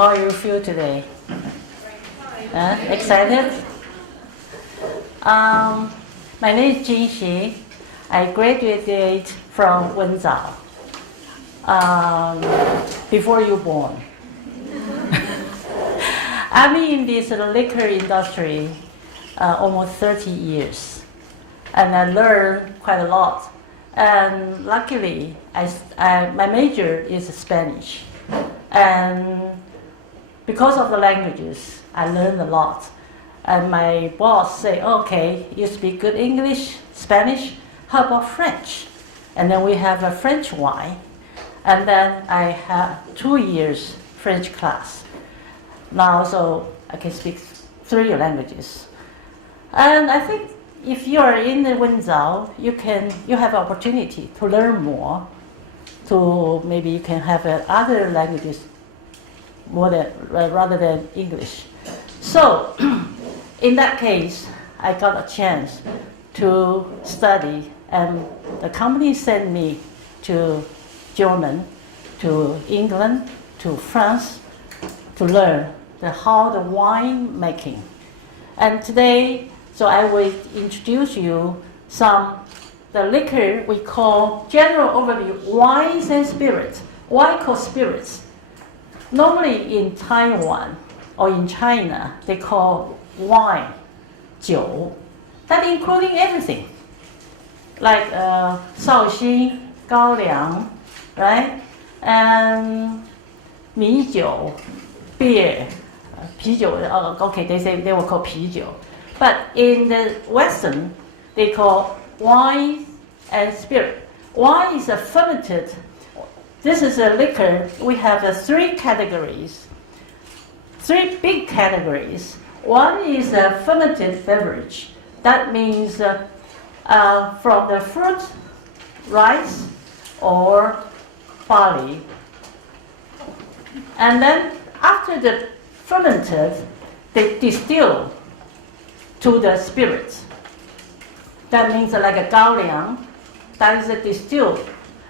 How you feel today? Excited? My name is Jin Xi. I graduated from Wentzao before you born. I've been in this liquor industry almost 30 years, and I learned quite a lot. And luckily, my major is Spanish, and because of the languages, I learned a lot. And my boss said, "Okay, you speak good English, Spanish. How about French?" And then we have a French wine, and then I have 2 years French class. Now, so I can speak 3 languages. And I think if you are in the Wentzao, you have opportunity to learn more. To maybe you can have other languages rather than English. So, in that case, I got a chance to study, and the company sent me to Germany, to England, to France, to learn how the wine making. And today, so I will introduce you the liquor we call general overview, wines and spirits. Why called spirits? Normally in Taiwan or in China, they call wine, 酒, that including everything, like 绍兴, 高粱, right? And 米酒, beer, 啤酒, okay, they will call 啤酒. But in the Western, they call wine and spirit. Wine is a fermented. This is a liquor. We have 3 categories, 3 big categories. One is a fermented beverage. That means from the fruit, rice, or barley. And then after the fermented, they distill to the spirits. That means like a 高粱, that is a distilled,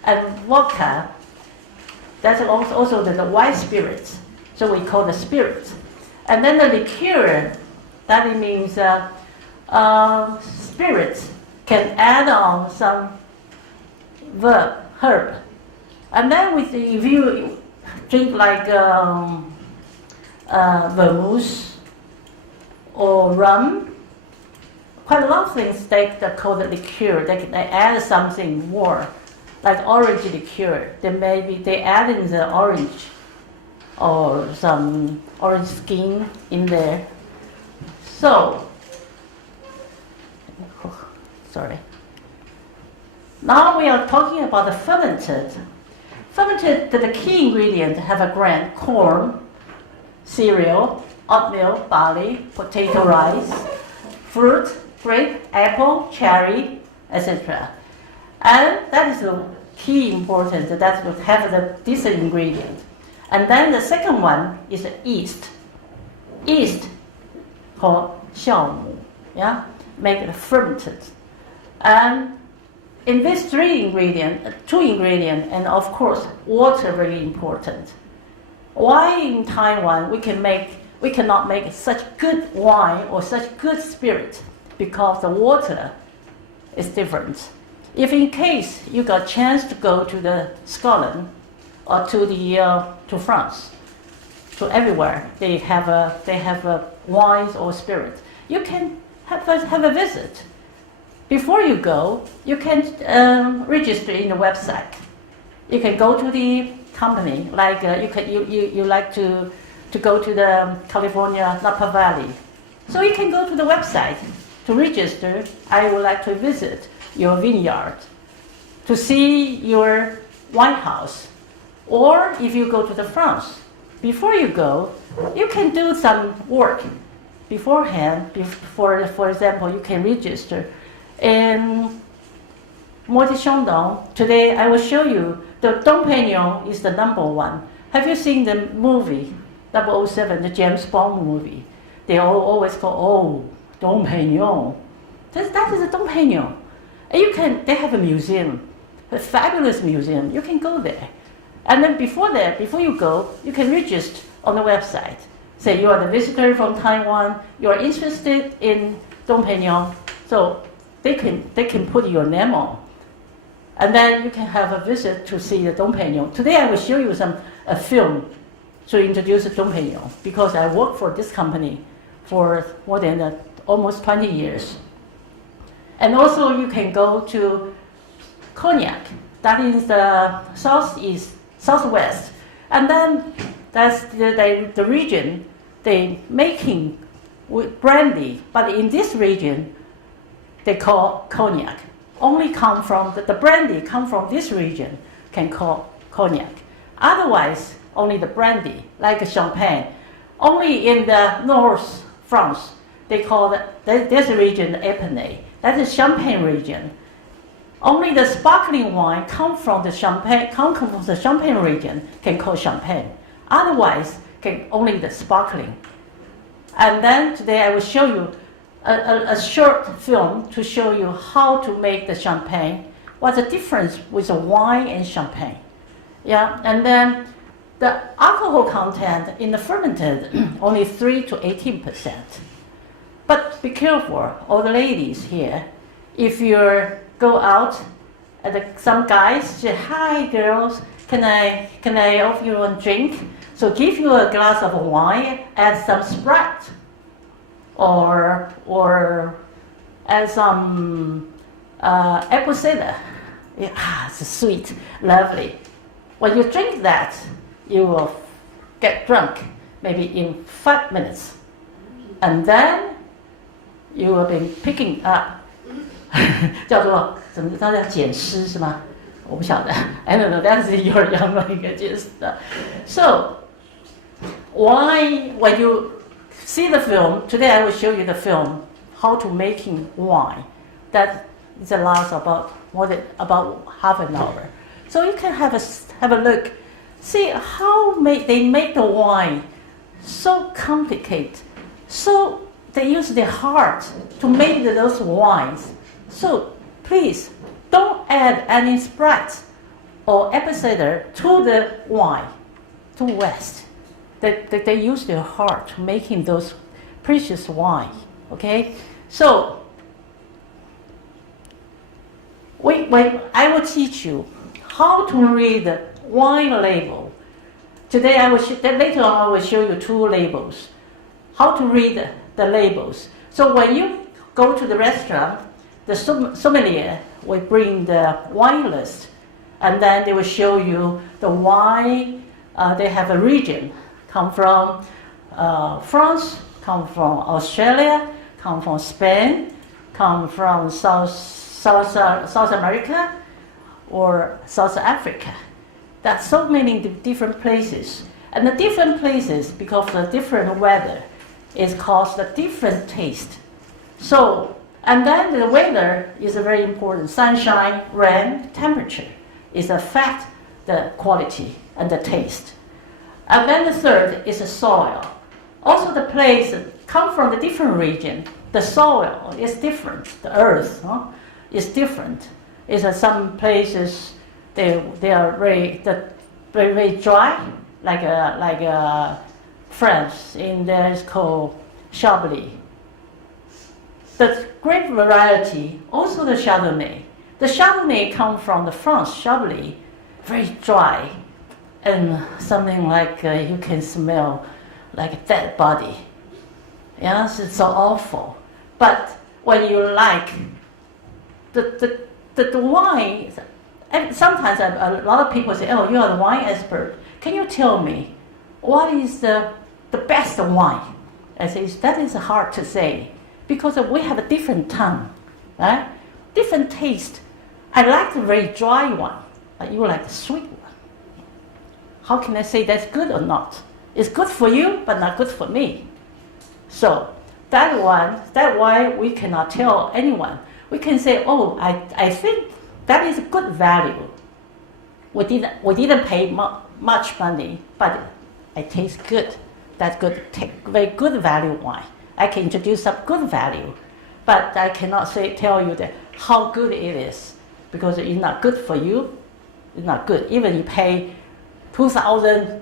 and vodka, that's also the white spirits, so we call the spirits. And then the liqueur, that means spirits can add on some herb. And then if you drink like vermouth or rum, quite a lot of things they call the liqueur. They add something more, like orange liqueur. They add in the orange or some orange skin in there. So, sorry. Now we are talking about the fermented. Fermented, the key ingredient have a grain: corn, cereal, oatmeal, barley, potato, rice, fruit, grape, apple, cherry, etc. And that is the key important, that will have this ingredient. And then the second one is the yeast. Yeast called 酵母, yeah, make it fermented. And in these 2 ingredients, and of course water really important. Why in Taiwan we cannot make such good wine or such good spirit? Because the water is different. If in case you got a chance to go to the Scotland or to France, to everywhere they have wines or spirits, you can have a visit. Before you go, you can register in the website. You can go to the company, like you like to go to the California Napa Valley, so you can go to the website to register. I would like to visit your vineyard, to see your wine house. Or if you go to the France, before you go, you can do some work beforehand. For example, you can register in Moët Chandon. Today I will show you the Dom Pérignon is the number 1. Have you seen the movie 007, the James Bond movie? They always call, Dom Pérignon. That is a Dom Pérignon. And they have a museum, a fabulous museum. You can go there. And then before you go, you can register on the website. Say you are the visitor from Taiwan, you are interested in Dom Pérignon, so they can put your name on. And then you can have a visit to see the Dom Pérignon. Today I will show you a film to introduce the Dom Pérignon, because I worked for this company for more than almost 20 years. And also you can go to Cognac, that is the southwest. And then that's the region they making with brandy, but in this region they call Cognac. Only come from the brandy come from this region can call Cognac. Otherwise, only the brandy, like champagne. Only in the north France, they call this region Épernay. That is Champagne region. Only the sparkling wine come from the Champagne region can call champagne. Otherwise, only the sparkling. And then today I will show you a short film to show you how to make the champagne. What's the difference with the wine and champagne? Yeah, and then the alcohol content in the fermented only 3 to 18%. But be careful, all the ladies here. If you go out, some guys say, "Hi, girls, can I offer you a drink?" So give you a glass of wine, add some Sprite, or add some apple cider. Yeah, it's sweet, lovely. When you drink that, you will get drunk, maybe in 5 minutes, and then you will be picking up. 叫做怎么？它叫捡尸是吗？我不晓得。I don't know. That's your young languages. So why, when you see the film today, I will show you the film how to making wine. That is last about half an hour. So you can have a look, see how they make the wine so complicated. So they use their heart to make those wines. So please don't add any Sprite or apple cider to the wine, to waste. They use their heart to making those precious wine. Okay, so I will teach you how to read the wine label. Today later on I will show you 2 labels. How to read the labels. So when you go to the restaurant, the sommelier will bring the wine list, and then they will show you the wine. They have a region, come from France, come from Australia, come from Spain, come from South America, or South Africa. That's so many different places. And the different places, because of the different weather, it causes a different taste. So, and then the weather is very important. Sunshine, rain, temperature is affect the quality and the taste. And then the third is the soil. Also the place come from the different region. The soil is different. The earth is different. Some places they are very dry, like France. In there is called Chablis. The grape variety, also the Chardonnay. The Chardonnay comes from the France, Chablis, very dry, and something like you can smell like a dead body. Yes, it's so awful. But when you like the wine, and sometimes a lot of people say, "Oh, you are the wine expert. Can you tell me what is the best wine?" I say, that is hard to say, because we have a different tongue, right? Different taste. I like the very dry one, but you like the sweet one. How can I say that's good or not? It's good for you, but not good for me. So that's why we cannot tell anyone. We can say, "Oh, I think that is a good value. We didn't pay much money, but it tastes good. That's good, very good value wine. I can introduce some good value, but I cannot tell you that how good it is, because it's not good for you. It's not good. Even you pay $2,000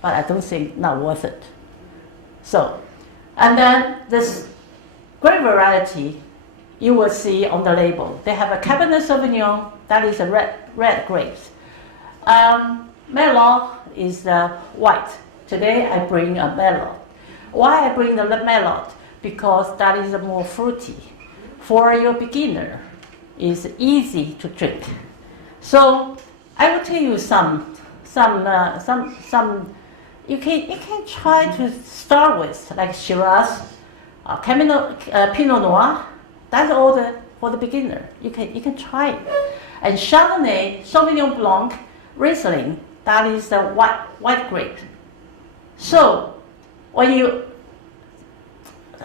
but I don't think not worth it. So, and then this grape variety you will see on the label. They have a Cabernet Sauvignon, that is a red grapes. Merlot is white. Today I bring a Merlot. Why I bring the Merlot? Because that is more fruity. For your beginner, it's easy to drink. So I will tell you some. You can try to start with like Shiraz, Pinot Noir. That's all for the beginner. You can try it. And Chardonnay, Sauvignon Blanc, Riesling, that is the white grape. So when you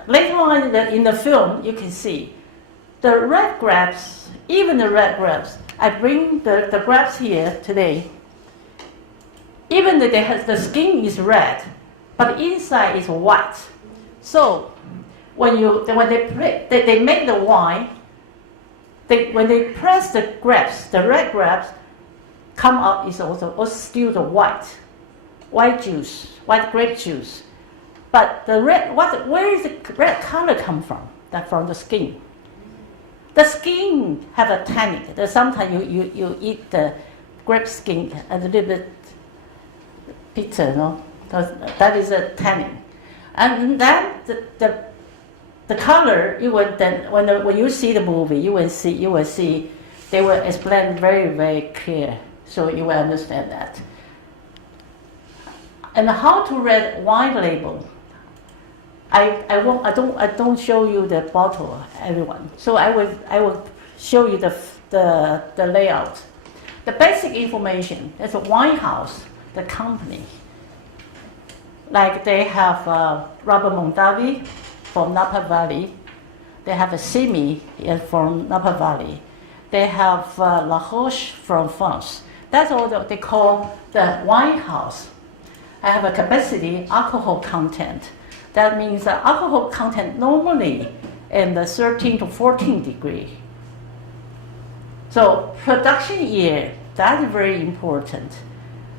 later on in the film, you can see the red grapes, even the red grapes. I bring the grapes here today. Even though the skin is red, but inside is white. So when they make the wine, when they press the grapes, the red grapes come up is also still the white juice, white grape juice. But the red, where is the red color come from? That from the skin. The skin have a tannin. Sometimes you eat the grape skin a little bit bitter, no? That is a tannin. And then the color, you will then when you see the movie, you will see they will explain very, very clear, so you will understand that. And how to read wine label. I don't show you the bottle, everyone. So I will show you the layout. The basic information. There's a wine house, the company. Like they have Robert Mondavi from Napa Valley. They have a Simi from Napa Valley. They have La Roche from France. That's all they call the wine house. I have a capacity alcohol content. That means the alcohol content normally in the 13 to 14 degree. So production year, that's very important.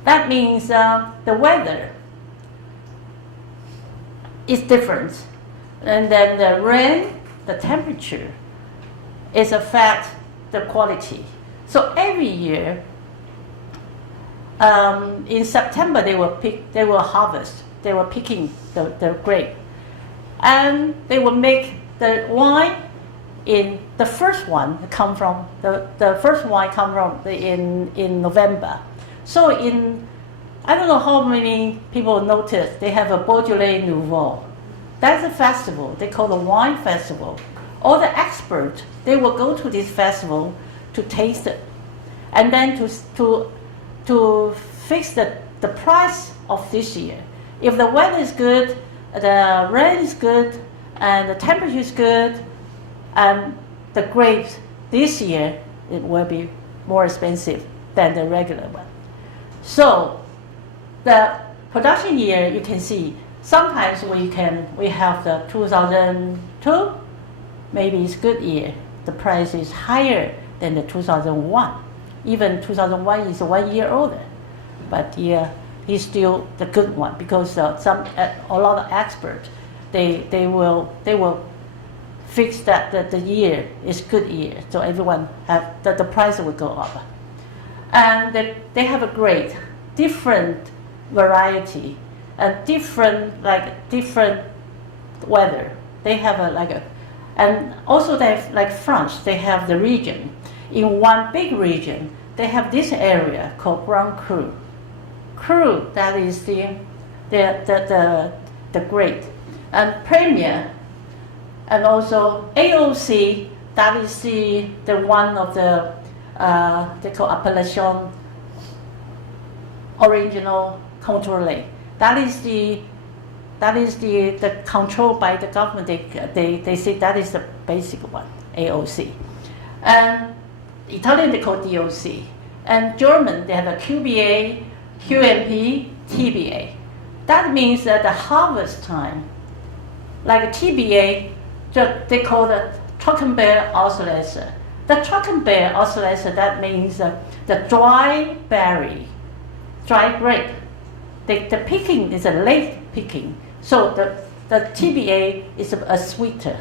That means the weather is different. And then the rain, the temperature, is affect the quality. So every year, in September they will harvest. They were picking the grape, and they will make the wine. In the first one come from the first wine come from in November. So I don't know how many people noticed they have a Beaujolais Nouveau. That's a festival. They call the wine festival. All the experts they will go to this festival to taste it, and then to fix the price of this year. If the weather is good, the rain is good, and the temperature is good, and the grapes this year, it will be more expensive than the regular one. So the production year, you can see, sometimes we have the 2002, maybe it's good year. The price is higher than the 2001. Even 2001 is 1 year older, but yeah, he's still the good one because a lot of experts they will fix that the year is good year, so everyone have the price will go up, and they have a great different variety and different weather. They have and also they have, like France, they have the region. In one big region, they have this area called Grand Cru. Cru, that is the great, and Premier, and also AOC, that is the one of the they call appellation original contrôlé. That is the control by the government. They say that is the basic one, AOC, and Italian they call DOC, and German they have a QBA, QMP, TBA. That means that the harvest time, like a TBA, they call the Trockenbeer Auslese. The Trockenbeer Auslese, that means the dry berry, dry grape. the picking is a late picking, so the TBA is sweeter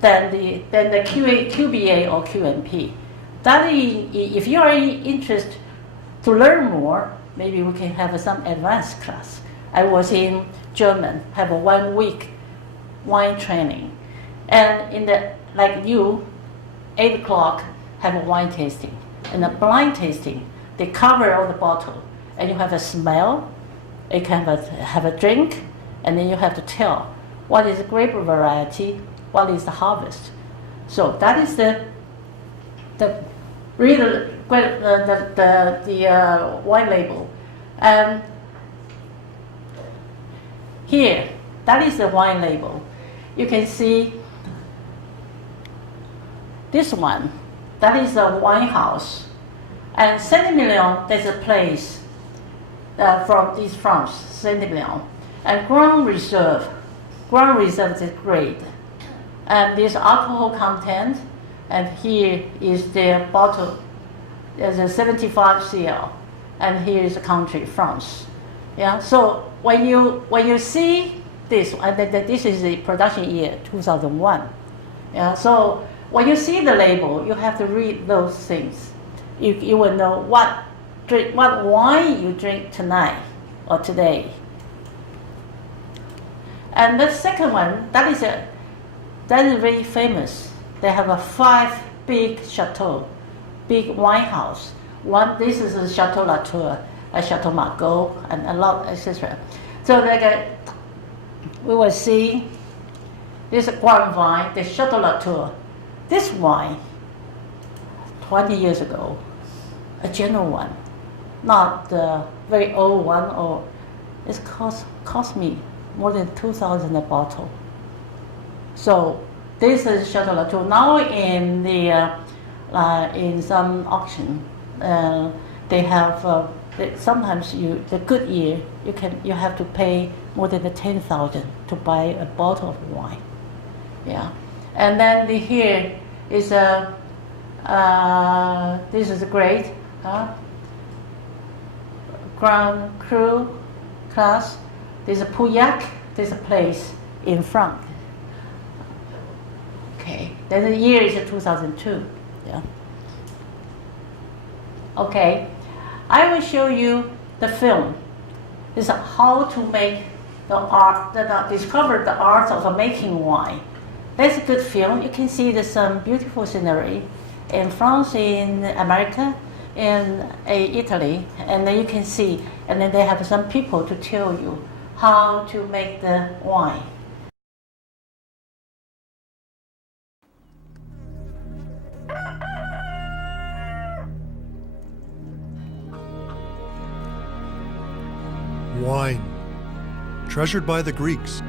than the QBA or QMP. That if you are interested to learn more, maybe we can have some advanced class. I was in German, have a 1 week wine training, and in the like you, 8 o'clock have a wine tasting and a blind tasting. They cover all the bottle, and you have a smell. You can have a drink, and then you have to tell what is the grape variety, what is the harvest. So that is the real the wine label. And here, that is the wine label. You can see this one. That is a wine house. And Saint-Emilion, there's a place from these farms, Saint-Emilion. And Grand Reserve is great. And this alcohol content, and here is the bottle. There's a 75 cl, and here is the country, France. Yeah. So when you see this, and this is the production year 2001. Yeah. So when you see the label, you have to read those things. You will know what wine you drink tonight or today. And the second one, that is very famous. They have 5 big chateaux, big wine house. One, this is a Chateau Latour, a Chateau Margaux, and a lot, etc. So we will see this grand vine, the Chateau Latour. This wine, 20 years ago, a general one, not the very old one, or it cost me more than 2,000 a bottle. So this is Chateau Latour. Now in some auction, they have sometimes the good year you have to pay more than 10,000 to buy a bottle of wine. Yeah, and then here is this is great, Grand Cru class. There's a Pauillac. There's a place in front. Okay, then the year is 2002. Yeah. Okay, I will show you the film. This is how to make the art, discover the art of making wine. That's a good film. You can see there's some beautiful scenery in France, in America, in Italy, and then you can see, and then they have some people to tell you how to make the wine. Wine, treasured by the Greeks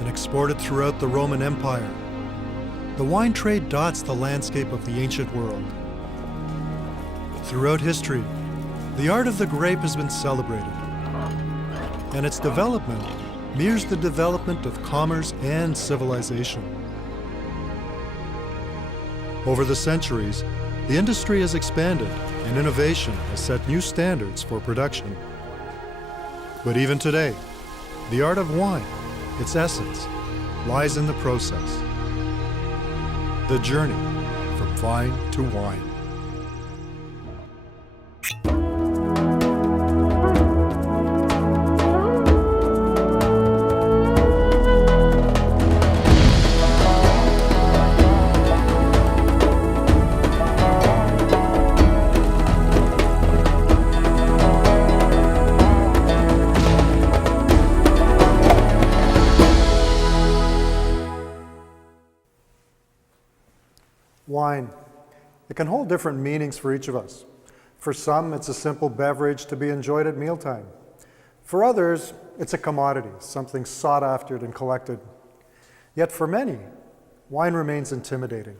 and exported throughout the Roman Empire, the wine trade dots the landscape of the ancient world. Throughout history, the art of the grape has been celebrated, and its development mirrors the development of commerce and civilization. Over the centuries, the industry has expanded and innovation has set new standards for production. But even today, the art of wine, its essence, lies in the process. The journey from vine to wine. Wine. It can hold different meanings for each of us. For some, it's a simple beverage to be enjoyed at mealtime. For others, it's a commodity, something sought after and collected. Yet for many, wine remains intimidating.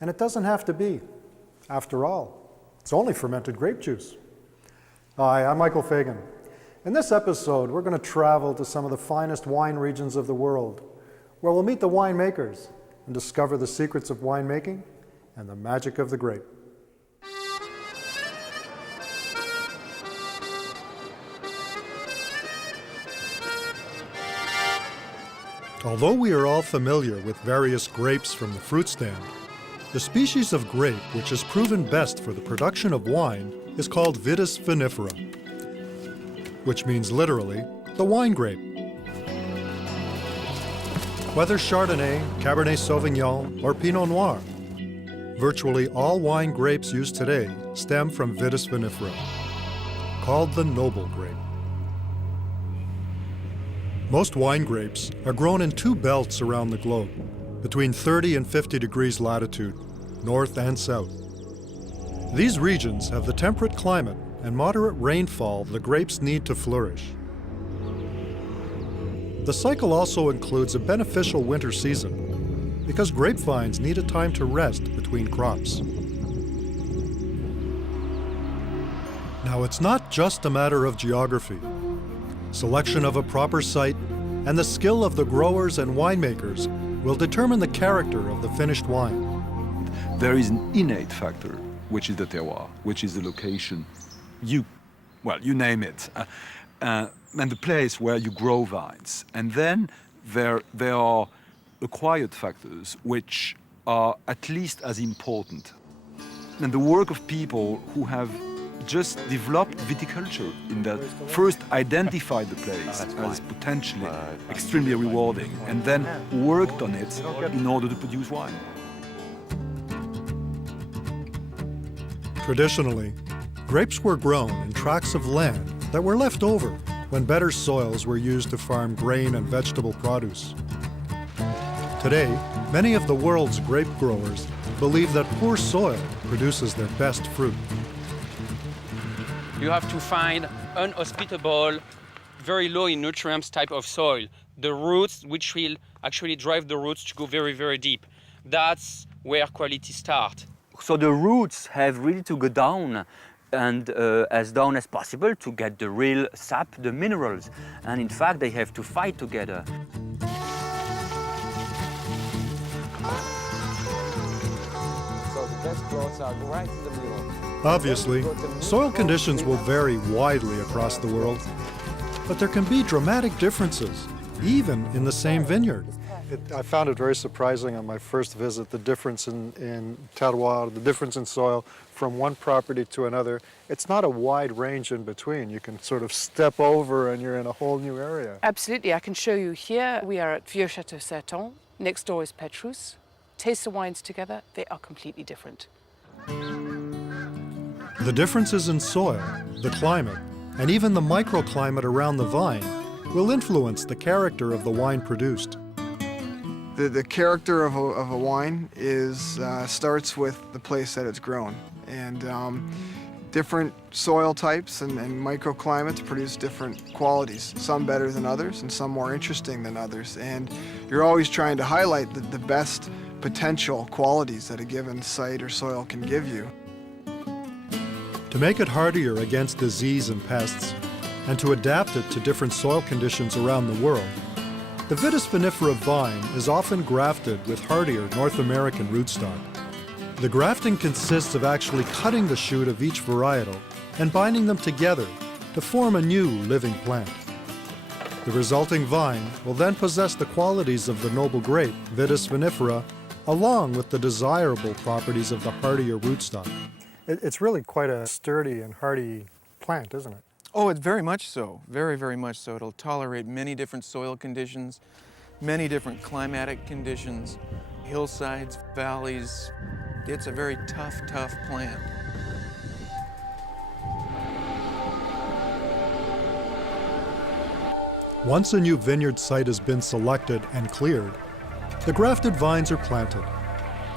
And it doesn't have to be. After all, it's only fermented grape juice. Hi, I'm Michael Fagan. In this episode, we're going to travel to some of the finest wine regions of the world, where we'll meet the winemakers and discover the secrets of winemaking and the magic of the grape. Although we are all familiar with various grapes from the fruit stand, the species of grape which is proven best for the production of wine is called Vitis vinifera, which means literally the wine grape. Whether Chardonnay, Cabernet Sauvignon, or Pinot Noir, virtually all wine grapes used today stem from Vitis vinifera, called the noble grape. Most wine grapes are grown in two belts around the globe, between 30 and 50 degrees latitude, north and south. These regions have the temperate climate and moderate rainfall the grapes need to flourish. The cycle also includes a beneficial winter season because grapevines need a time to rest between crops. Now, it's not just a matter of geography. Selection of a proper site and the skill of the growers and winemakers will determine the character of the finished wine. There is an innate factor, which is the terroir, which is the location. You name it. And the place where you grow vines. And then there are acquired factors which are at least as important. And the work of people who have just developed viticulture in that first identified the place as potentially extremely rewarding and then worked on it in order to produce wine. Traditionally, grapes were grown in tracts of land that were left over when better soils were used to farm grain and vegetable produce. Today, many of the world's grape growers believe that poor soil produces their best fruit. You have to find unhospitable, very low in nutrients type of soil. The roots, which will actually drive the roots to go very, very deep. That's where quality starts. So the roots have really to go down and as down as possible to get the real sap, the minerals. And in fact, they have to fight together. So the best plots are right in the middle. Obviously, soil conditions will vary widely across the world, but there can be dramatic differences, even in the same vineyard. I found it very surprising on my first visit, the difference in terroir, the difference in soil from one property to another. It's not a wide range in between. You can sort of step over and you're in a whole new area. Absolutely, I can show you here. We are at Vieux-Château-Serton. Next door is Petrus. Taste the wines together, they are completely different. The differences in soil, the climate, and even the microclimate around the vine will influence the character of the wine produced. The character of a wine starts with the place that it's grown. And different soil types and microclimates produce different qualities, some better than others and some more interesting than others. And you're always trying to highlight the best potential qualities that a given site or soil can give you. To make it hardier against disease and pests, and to adapt it to different soil conditions around the world, the Vitis vinifera vine is often grafted with hardier North American rootstock. The grafting consists of actually cutting the shoot of each varietal and binding them together to form a new living plant. The resulting vine will then possess the qualities of the noble grape, Vitis vinifera, along with the desirable properties of the hardier rootstock. It's really quite a sturdy and hardy plant, isn't it? Oh, it's very much so. Very, very much so. It'll tolerate many different soil conditions, many different climatic conditions, hillsides, valleys. It's a very tough, tough plant. Once a new vineyard site has been selected and cleared, the grafted vines are planted.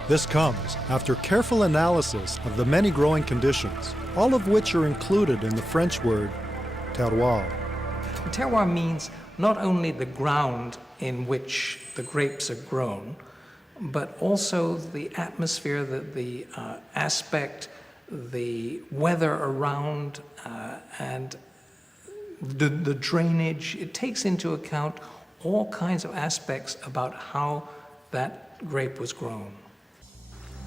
This comes after careful analysis of the many growing conditions, all of which are included in the French word terroir. Terroir means not only the ground in which the grapes are grown, but also the atmosphere, the aspect, the weather around, and the drainage. It takes into account all kinds of aspects about how that grape was grown.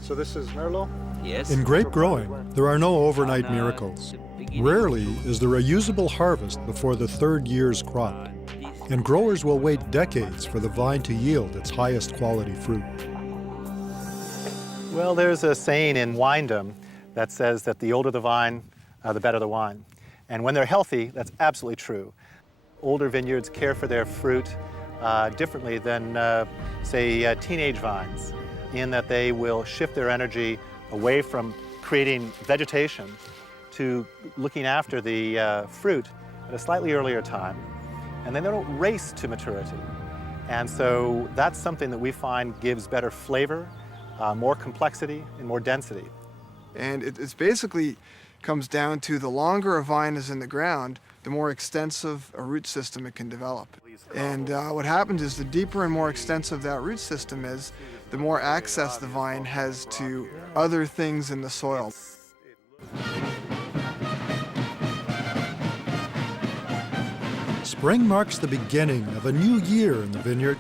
So this is Merlot? Yes. In grape growing, there are no overnight miracles. Rarely is there a usable harvest before the third year's crop. and growers will wait decades for the vine to yield its highest quality fruit. Well, there's a saying in winedom that says that the older the vine, the better the wine. And when they're healthy, that's absolutely true. Older vineyards care for their fruit differently than, say, teenage vines, in that they will shift their energy away from creating vegetation to looking after the fruit at a slightly earlier time, and then they don't race to maturity. And so that's something that we find gives better flavor, more complexity, and more density. And it's basically comes down to the longer a vine is in the ground, the more extensive a root system it can develop. And what happens is the deeper and more extensive that root system is, the more access the vine has to other things in the soil. Spring marks the beginning of a new year in the vineyard.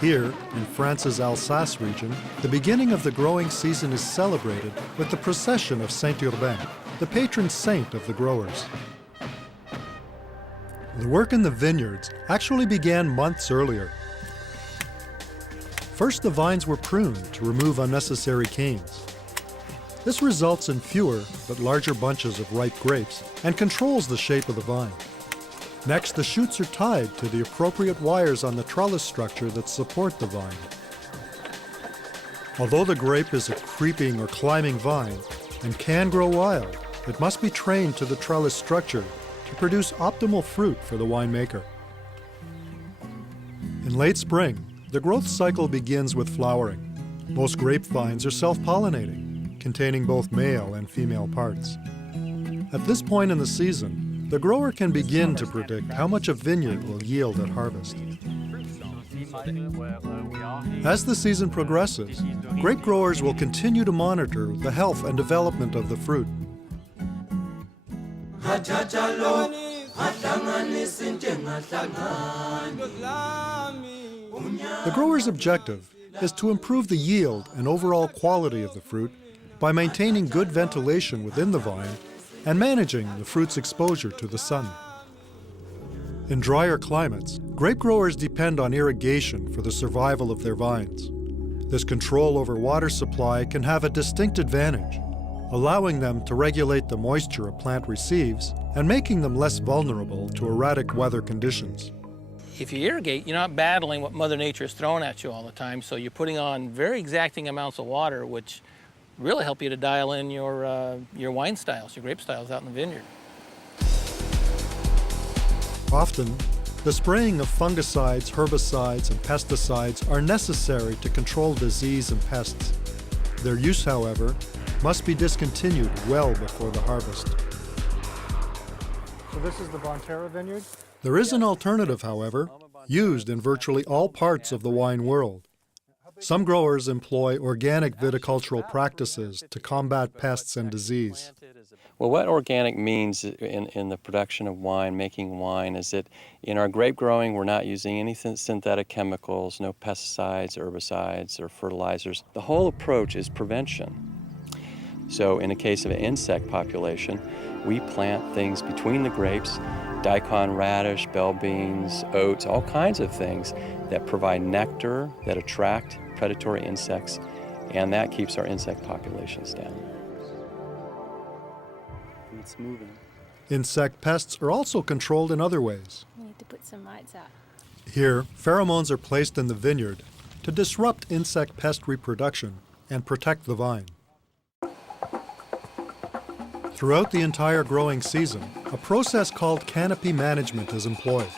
Here, in France's Alsace region, the beginning of the growing season is celebrated with the procession of Saint-Urbain, the patron saint of the growers. The work in the vineyards actually began months earlier. First, the vines were pruned to remove unnecessary canes. This results in fewer but larger bunches of ripe grapes and controls the shape of the vine. Next, the shoots are tied to the appropriate wires on the trellis structure that support the vine. Although the grape is a creeping or climbing vine and can grow wild, it must be trained to the trellis structure to produce optimal fruit for the winemaker. In late spring, the growth cycle begins with flowering. Most grapevines are self-pollinating, containing both male and female parts. At this point in the season, the grower can begin to predict how much a vineyard will yield at harvest. As the season progresses, grape growers will continue to monitor the health and development of the fruit. The grower's objective is to improve the yield and overall quality of the fruit by maintaining good ventilation within the vine and managing the fruit's exposure to the sun. In drier climates, grape growers depend on irrigation for the survival of their vines. This control over water supply can have a distinct advantage, allowing them to regulate the moisture a plant receives and making them less vulnerable to erratic weather conditions. If you irrigate, you're not battling what Mother Nature is throwing at you all the time, so you're putting on very exacting amounts of water, which really help you to dial in your wine styles, your grape styles out in the vineyard. Often, the spraying of fungicides, herbicides, and pesticides are necessary to control disease and pests. Their use, however, must be discontinued well before the harvest. So this is the Bonterra vineyard? There is an alternative, however, used in virtually all parts of the wine world. Some growers employ organic viticultural practices to combat pests and disease. Well, what organic means in the production of wine, making wine, is that in our grape growing, we're not using any synthetic chemicals, no pesticides, herbicides, or fertilizers. The whole approach is prevention. So in the case of an insect population, we plant things between the grapes, daikon radish, bell beans, oats, all kinds of things that provide nectar, that attract predatory insects, and that keeps our insect populations down. It's moving. Insect pests are also controlled in other ways. You need to put some lights out. Here, pheromones are placed in the vineyard to disrupt insect pest reproduction and protect the vine. Throughout the entire growing season, a process called canopy management is employed.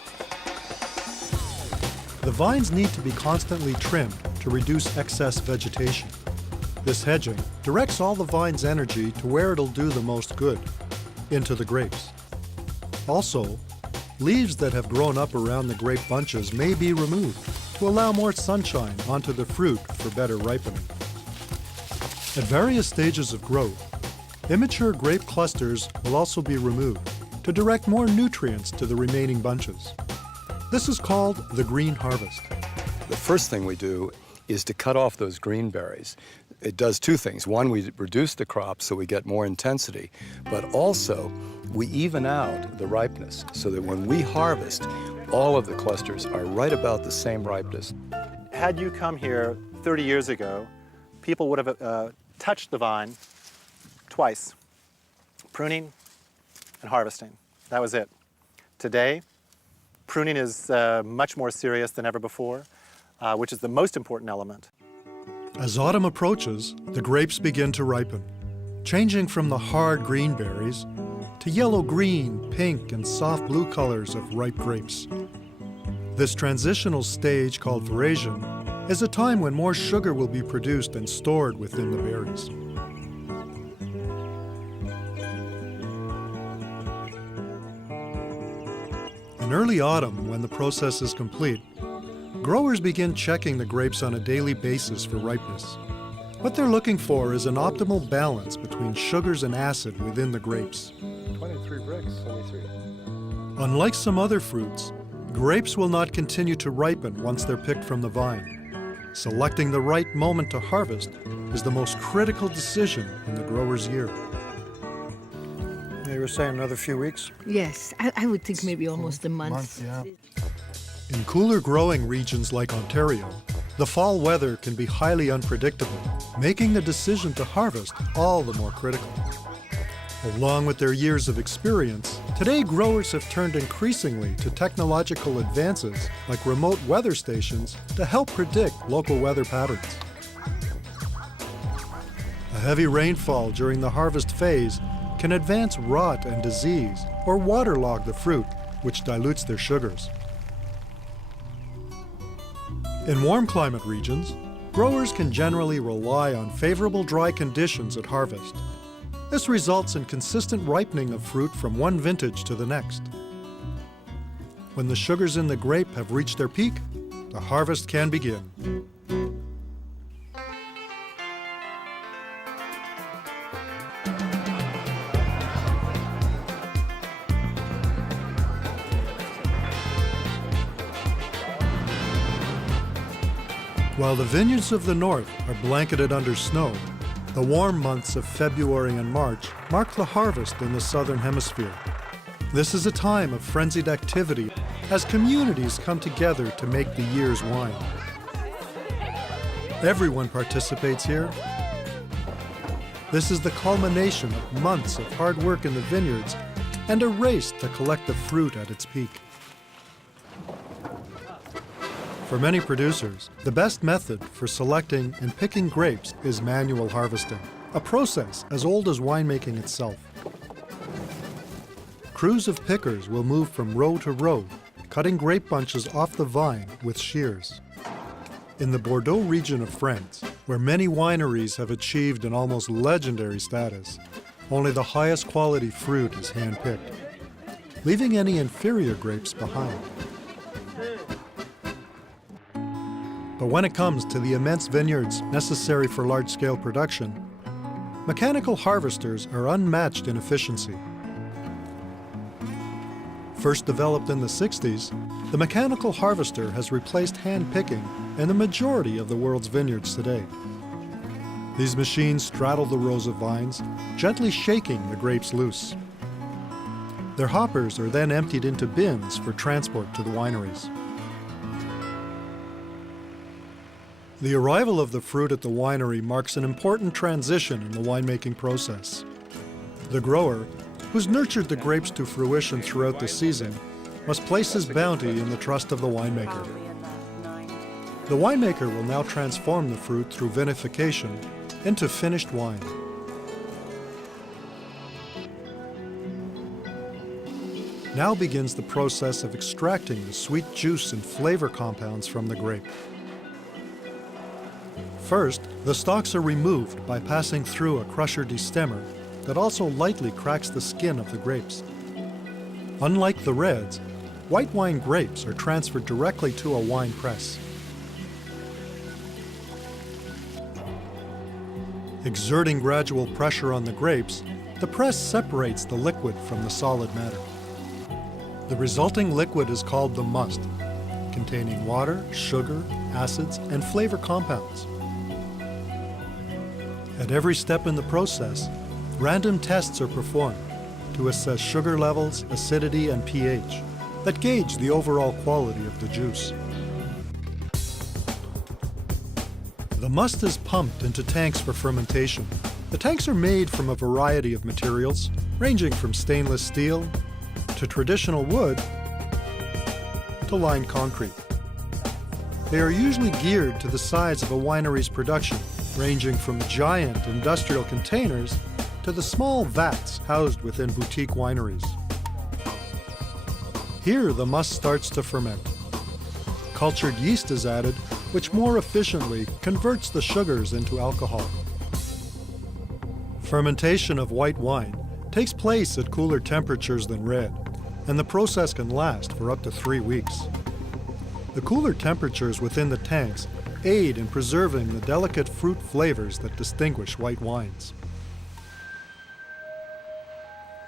The vines need to be constantly trimmed to reduce excess vegetation. This hedging directs all the vine's energy to where it'll do the most good, into the grapes. Also, leaves that have grown up around the grape bunches may be removed to allow more sunshine onto the fruit for better ripening. At various stages of growth, immature grape clusters will also be removed to direct more nutrients to the remaining bunches. This is called the green harvest. The first thing we do is to cut off those green berries. It does two things. One, we reduce the crop so we get more intensity, but also we even out the ripeness so that when we harvest, all of the clusters are right about the same ripeness. Had you come here 30 years ago, people would have touched the vine twice, pruning and harvesting. That was it. Today, pruning is much more serious than ever before, which is the most important element. As autumn approaches, the grapes begin to ripen, changing from the hard green berries to yellow-green, pink, and soft blue colors of ripe grapes. This transitional stage, called veraison, is a time when more sugar will be produced and stored within the berries. In early autumn, when the process is complete, growers begin checking the grapes on a daily basis for ripeness. What they're looking for is an optimal balance between sugars and acid within the grapes. 23 bricks. 23. Unlike some other fruits, grapes will not continue to ripen once they're picked from the vine. Selecting the right moment to harvest is the most critical decision in the grower's year. You were saying another few weeks? Yes, I would think maybe almost a month. Yeah. In cooler growing regions like Ontario, the fall weather can be highly unpredictable, making the decision to harvest all the more critical. Along with their years of experience, today growers have turned increasingly to technological advances like remote weather stations to help predict local weather patterns. A heavy rainfall during the harvest phase can advance rot and disease or waterlog the fruit, which dilutes their sugars. In warm climate regions, growers can generally rely on favorable dry conditions at harvest. This results in consistent ripening of fruit from one vintage to the next. When the sugars in the grape have reached their peak, the harvest can begin. While the vineyards of the north are blanketed under snow, the warm months of February and March mark the harvest in the southern hemisphere. This is a time of frenzied activity as communities come together to make the year's wine. Everyone participates here. This is the culmination of months of hard work in the vineyards and a race to collect the fruit at its peak. For many producers, the best method for selecting and picking grapes is manual harvesting, a process as old as winemaking itself. Crews of pickers will move from row to row, cutting grape bunches off the vine with shears. In the Bordeaux region of France, where many wineries have achieved an almost legendary status, only the highest quality fruit is hand-picked, leaving any inferior grapes behind. But when it comes to the immense vineyards necessary for large-scale production, mechanical harvesters are unmatched in efficiency. First developed in the 60s, the mechanical harvester has replaced hand-picking in the majority of the world's vineyards today. These machines straddle the rows of vines, gently shaking the grapes loose. Their hoppers are then emptied into bins for transport to the wineries. The arrival of the fruit at the winery marks an important transition in the winemaking process. The grower, who's nurtured the grapes to fruition throughout the season, must place his bounty in the trust of the winemaker. The winemaker will now transform the fruit through vinification into finished wine. Now begins the process of extracting the sweet juice and flavor compounds from the grape. First, the stalks are removed by passing through a crusher destemmer that also lightly cracks the skin of the grapes. Unlike the reds, white wine grapes are transferred directly to a wine press. Exerting gradual pressure on the grapes, the press separates the liquid from the solid matter. The resulting liquid is called the must, containing water, sugar, acids, and flavor compounds. At every step in the process, random tests are performed to assess sugar levels, acidity, and pH. that gauge the overall quality of the juice. The must is pumped into tanks for fermentation. The tanks are made from a variety of materials, ranging from stainless steel to traditional wood to lined concrete. They are usually geared to the size of a winery's production, ranging from giant industrial containers to the small vats housed within boutique wineries. Here, the must starts to ferment. Cultured yeast is added, which more efficiently converts the sugars into alcohol. Fermentation of white wine takes place at cooler temperatures than red, and the process can last for up to 3 weeks. The cooler temperatures within the tanks aid in preserving the delicate fruit flavors that distinguish white wines.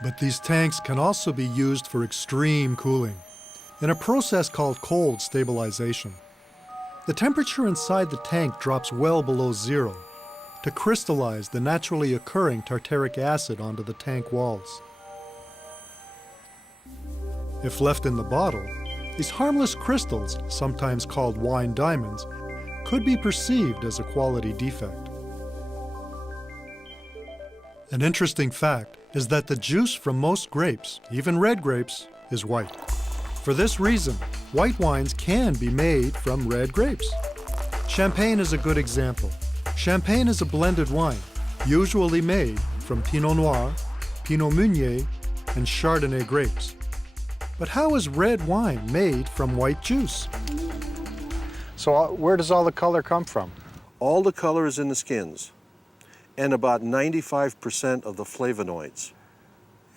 But these tanks can also be used for extreme cooling, in a process called cold stabilization. The temperature inside the tank drops well below zero to crystallize the naturally occurring tartaric acid onto the tank walls. If left in the bottle, these harmless crystals, sometimes called wine diamonds, could be perceived as a quality defect. An interesting fact is that the juice from most grapes, even red grapes, is white. For this reason, white wines can be made from red grapes. Champagne is a good example. Champagne is a blended wine, usually made from Pinot Noir, Pinot Meunier, and Chardonnay grapes. But how is red wine made from white juice? So where does all the color come from? All the color is in the skins, and about 95% of the flavonoids.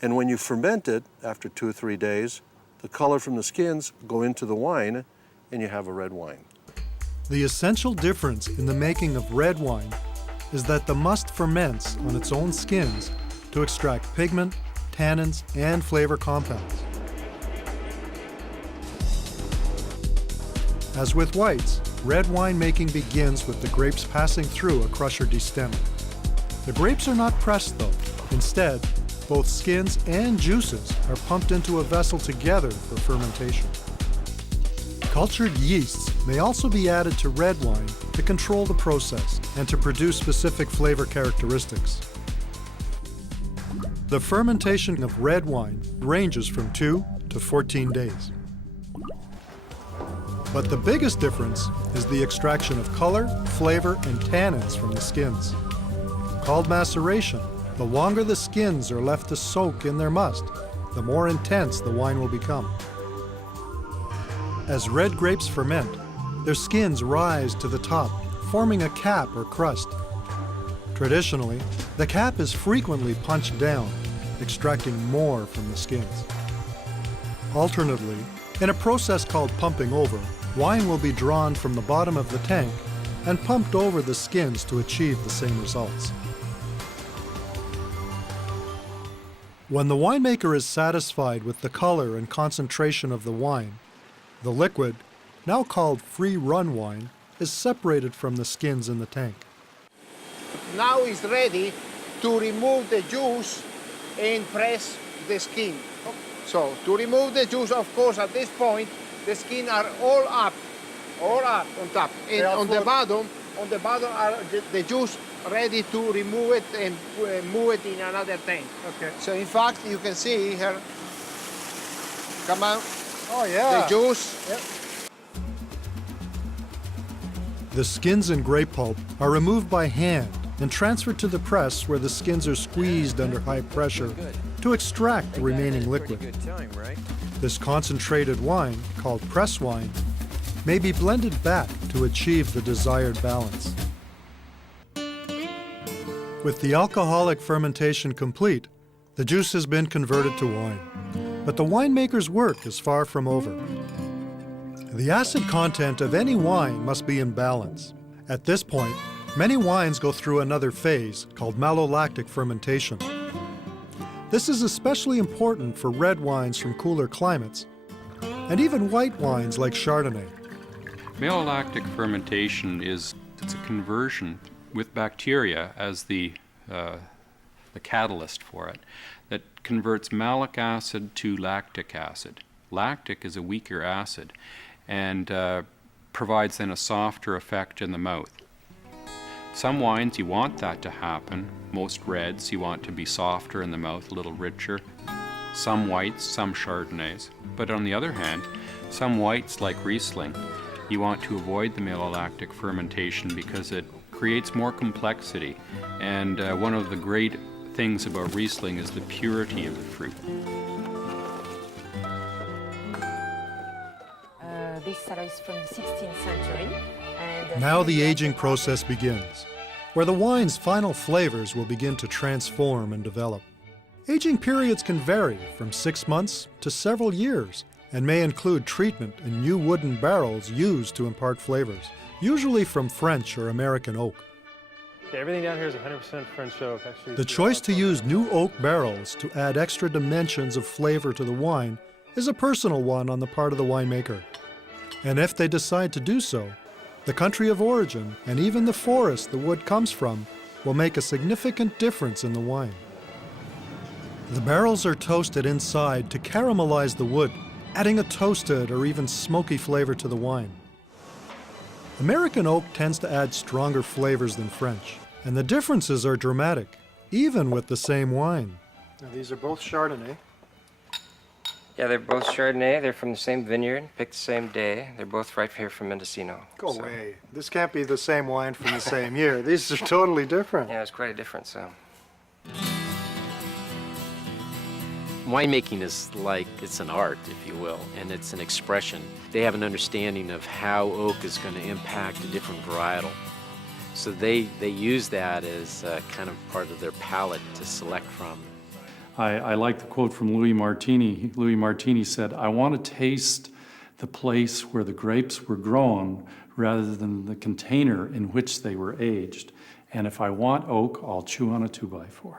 And when you ferment it, after 2 or 3 days, the color from the skins go into the wine, and you have a red wine. The essential difference in the making of red wine is that the must ferments on its own skins to extract pigment, tannins, and flavor compounds. As with whites, red wine making begins with the grapes passing through a crusher destemmer. The grapes are not pressed though. Instead, both skins and juices are pumped into a vessel together for fermentation. Cultured yeasts may also be added to red wine to control the process and to produce specific flavor characteristics. The fermentation of red wine ranges from 2 to 14 days. But the biggest difference is the extraction of color, flavor, and tannins from the skins. Called maceration, the longer the skins are left to soak in their must, the more intense the wine will become. As red grapes ferment, their skins rise to the top, forming a cap or crust. Traditionally, the cap is frequently punched down, extracting more from the skins. Alternatively, in a process called pumping over, wine will be drawn from the bottom of the tank and pumped over the skins to achieve the same results. When the winemaker is satisfied with the color and concentration of the wine, the liquid, now called free-run wine, is separated from the skins in the tank. Now it's ready to remove the juice and press the skin. So to remove the juice, of course, at this point, the skin are all up on top. And on the bottom are the juice ready to remove it and move it in another tank. Okay. So in fact, you can see here, come on. Oh yeah. The juice. Yep. The skins and grape pulp are removed by hand and transferred to the press where the skins are squeezed under high pressure to extract the remaining liquid. This concentrated wine, called press wine, may be blended back to achieve the desired balance. With the alcoholic fermentation complete, the juice has been converted to wine. But the winemaker's work is far from over. The acid content of any wine must be in balance. At this point, many wines go through another phase called malolactic fermentation. This is especially important for red wines from cooler climates, and even white wines like Chardonnay. Malolactic fermentation it's a conversion with bacteria as the catalyst for it that converts malic acid to lactic acid. Lactic is a weaker acid and provides then a softer effect in the mouth. Some wines you want that to happen. Most reds you want to be softer in the mouth, a little richer. Some whites, some Chardonnays. But on the other hand, some whites like Riesling, you want to avoid the malolactic fermentation because it creates more complexity. And one of the great things about Riesling is the purity of the fruit. This cellar is from the 16th century. And now the aging process begins, where the wine's final flavors will begin to transform and develop. Aging periods can vary from 6 months to several years and may include treatment in new wooden barrels used to impart flavors, usually from French or American oak. Yeah, everything down here is 100% French oak. Actually, The choice to use new oak barrels to add extra dimensions of flavor to the wine is a personal one on the part of the winemaker. And if they decide to do so, the country of origin and even the forest the wood comes from will make a significant difference in the wine. The barrels are toasted inside to caramelize the wood, adding a toasted or even smoky flavor to the wine. American oak tends to add stronger flavors than French, and the differences are dramatic, even with the same wine. Now, these are both Chardonnay. Yeah, they're both Chardonnay. They're from the same vineyard, picked the same day. They're both right here from Mendocino. Go away. This can't be the same wine from the same year. These are totally different. Yeah, it's quite a difference. So. Winemaking is like, it's an art, if you will, and it's an expression. They have an understanding of how oak is going to impact a different varietal. So they use that as kind of part of their palette to select from. I like the quote from Louis Martini. Louis Martini said, "I want to taste the place where the grapes were grown rather than the container in which they were aged. And if I want oak, I'll chew on a 2x4.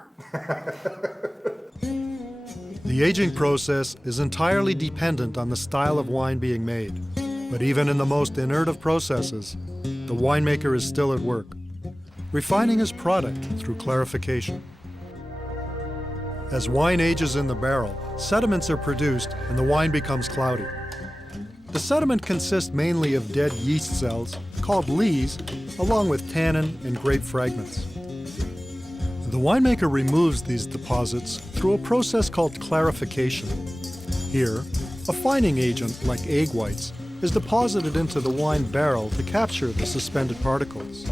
The aging process is entirely dependent on the style of wine being made. But even in the most inert of processes, the winemaker is still at work, refining his product through clarification. As wine ages in the barrel, sediments are produced and the wine becomes cloudy. The sediment consists mainly of dead yeast cells, called lees, along with tannin and grape fragments. The winemaker removes these deposits through a process called clarification. Here, a fining agent, like egg whites, is deposited into the wine barrel to capture the suspended particles.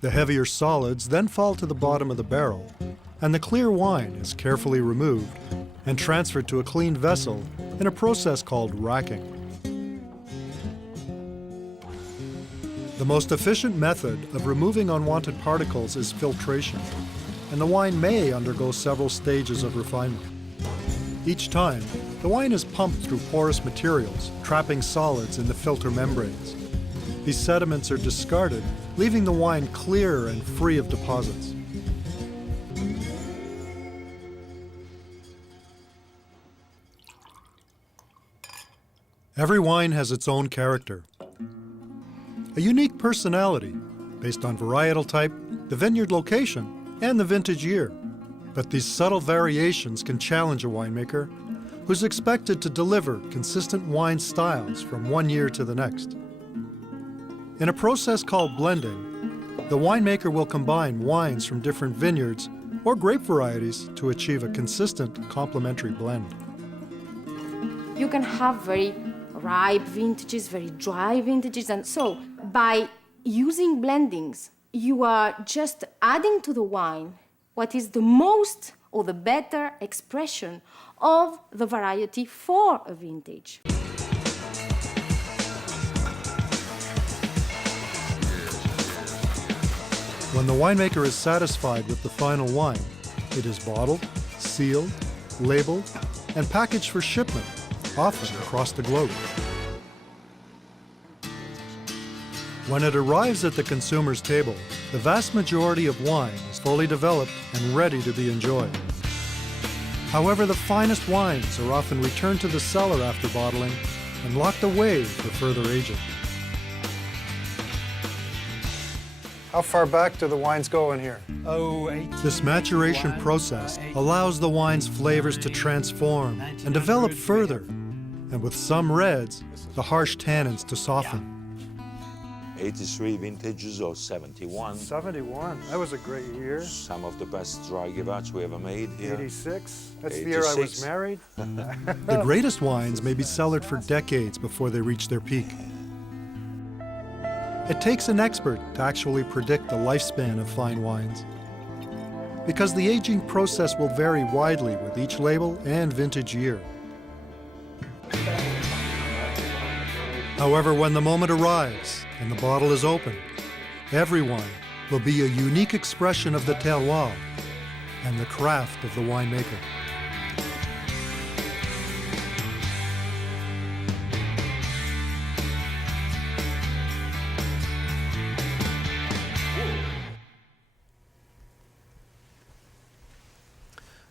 The heavier solids then fall to the bottom of the barrel, and the clear wine is carefully removed and transferred to a clean vessel in a process called racking. The most efficient method of removing unwanted particles is filtration, and the wine may undergo several stages of refinement. Each time, the wine is pumped through porous materials, trapping solids in the filter membranes. These sediments are discarded, leaving the wine clear and free of deposits. Every wine has its own character, a unique personality based on varietal type, the vineyard location, and the vintage year. But these subtle variations can challenge a winemaker who's expected to deliver consistent wine styles from one year to the next. In a process called blending, the winemaker will combine wines from different vineyards or grape varieties to achieve a consistent complementary blend. You can have very ripe vintages, very dry vintages, and so by using blendings, you are just adding to the wine what is the most or the better expression of the variety for a vintage. When the winemaker is satisfied with the final wine, it is bottled, sealed, labeled, and packaged for shipment, often across the globe. When it arrives at the consumer's table, the vast majority of wine is fully developed and ready to be enjoyed. However, the finest wines are often returned to the cellar after bottling and locked away for further aging. How far back do the wines go in here? This maturation process allows the wine's flavors to transform and develop further, and with some reds, the harsh tannins to soften. 83 vintages or 71. 71, that was a great year. Some of the best dry Gewürz we ever made here. 86, that's the year I was 86. married. The greatest wines may be cellared for decades before they reach their peak. It takes an expert to actually predict the lifespan of fine wines, because the aging process will vary widely with each label and vintage year. However, when the moment arrives and the bottle is opened, every wine will be a unique expression of the terroir and the craft of the winemaker.